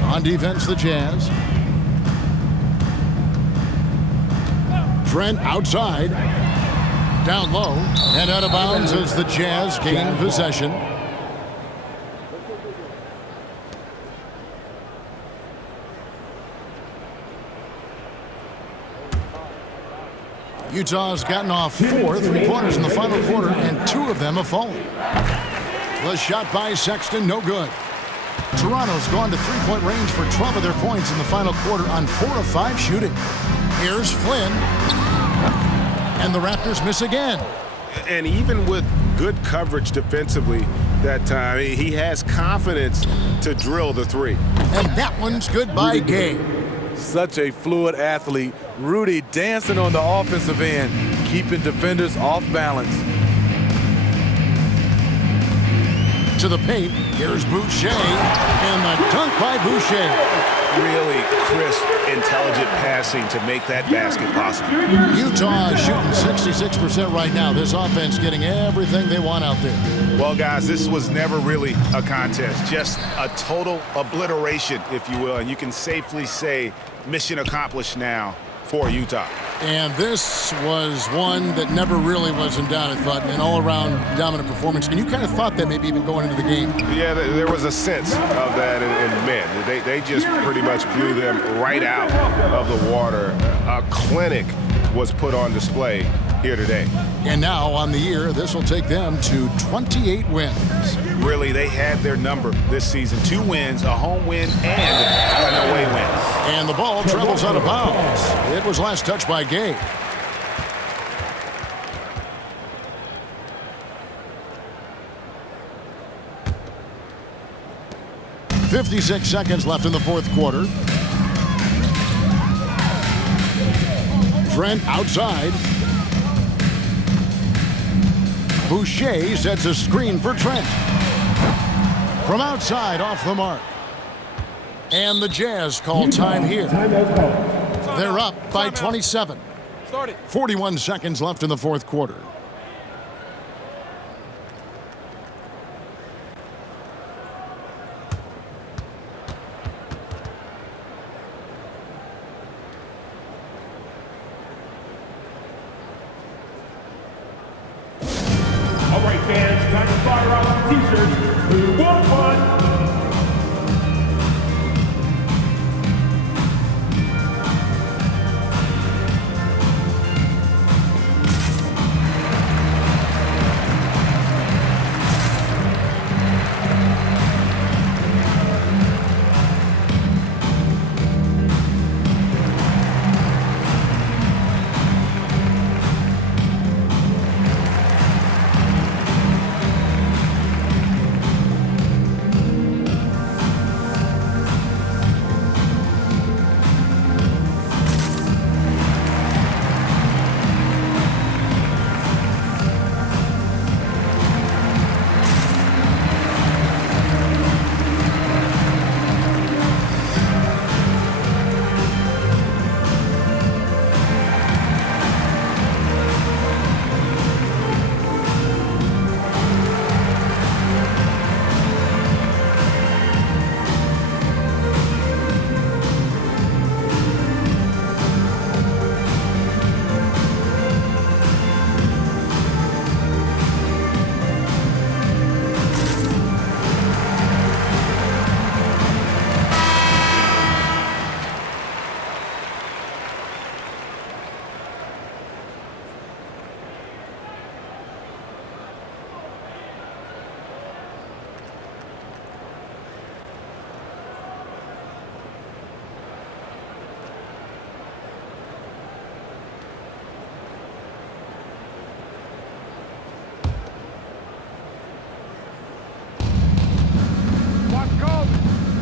On defense, the Jazz. Trent outside. Down low. And out of bounds as the Jazz gain possession. Utah's gotten off 4 3-pointers in the final quarter, and 2 of them have fallen. The shot by Sexton, no good. Toronto's gone to three-point range for 12 of their points in the final quarter on 4 of 5 shooting. Here's Flynn. And the Raptors miss again. And even with good coverage defensively that time, he has confidence to drill the three. And that one's good by Gay. Such a fluid athlete. Rudy dancing on the offensive end, keeping defenders off balance. To the paint, here's Boucher, and the dunk by Boucher. Really crisp, intelligent passing to make that basket possible. Utah is shooting 66% right now. This offense getting everything they want out there. Well, guys, this was never really a contest, just a total obliteration, if you will, and you can safely say mission accomplished now for Utah. And this was one that never really was in doubt, I thought, an all-around dominant performance. And you kind of thought that maybe even going into the game. Yeah, there was a sense of that in men. They just pretty much blew them right out of the water. A clinic was put on display here today. And now on the year, this will take them to 28 wins. Really, they had their number this season. 2 wins, a home win, and an away win. And the ball travels out of bounds. It was last touched by Gay. .56 seconds left in the fourth quarter. Trent outside. Boucher sets a screen for Trent. From outside, off the mark. And the Jazz call time here. They're up by 27. 41 seconds left in the fourth quarter. All right, fans, time to fire off some t-shirts. Who wants one?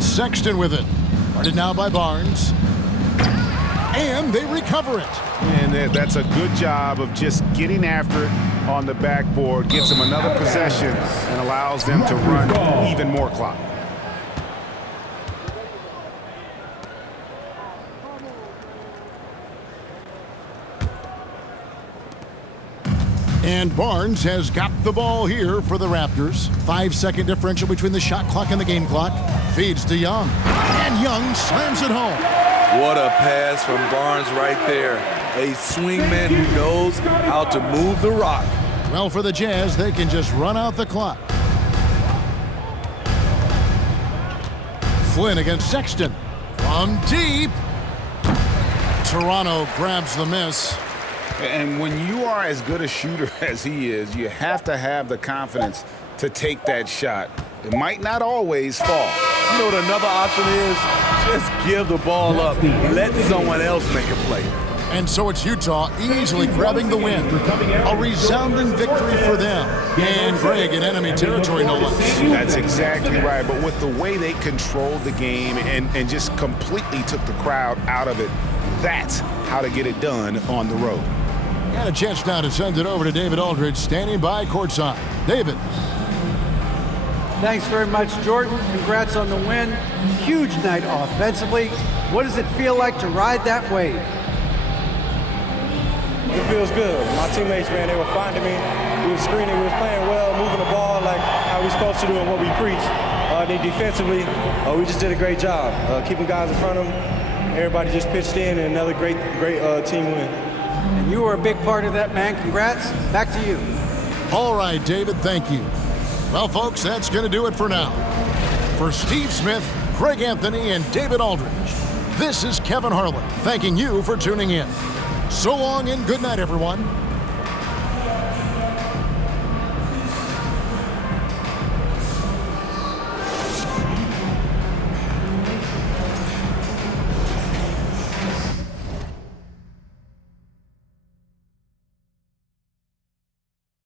Sexton with it. Guarded now by Barnes. And they recover it. And that's a good job of just getting after it on the backboard. Gets them another possession and allows them to run even more clock. And Barnes has got the ball here for the Raptors. 5-second differential between the shot clock and the game clock. Feeds to Young. And Young slams it home. What a pass from Barnes right there. A swingman who knows how to move the rock. Well, for the Jazz, they can just run out the clock. Flynn against Sexton. From deep. Toronto grabs the miss. And when you are as good a shooter as he is, you have to have the confidence to take that shot. It might not always fall. You know what another option is? Just give the ball up. Let someone else make a play. And so it's Utah easily grabbing the win. A resounding victory for them. And Greg in enemy territory, no less. That's exactly right. But with the way they controlled the game and just completely took the crowd out of it, that's how to get it done on the road. And a chance now to send it over to David Aldridge, standing by courtside. David. Thanks very much, Jordan. Congrats on the win. Huge night offensively. What does it feel like to ride that wave? It feels good. My teammates, man, they were finding me. We were screening, we were playing well, moving the ball like how we're supposed to do and what we preach. Then defensively, we just did a great job. Keeping guys in front of them. Everybody just pitched in, and another great team win. And you were a big part of that, man. Congrats. Back to you. All right, David, thank you. Well, folks, that's going to do it for now. For Steve Smith, Greg Anthony, and David Aldridge, this is Kevin Harlan thanking you for tuning in. So long and good night, everyone.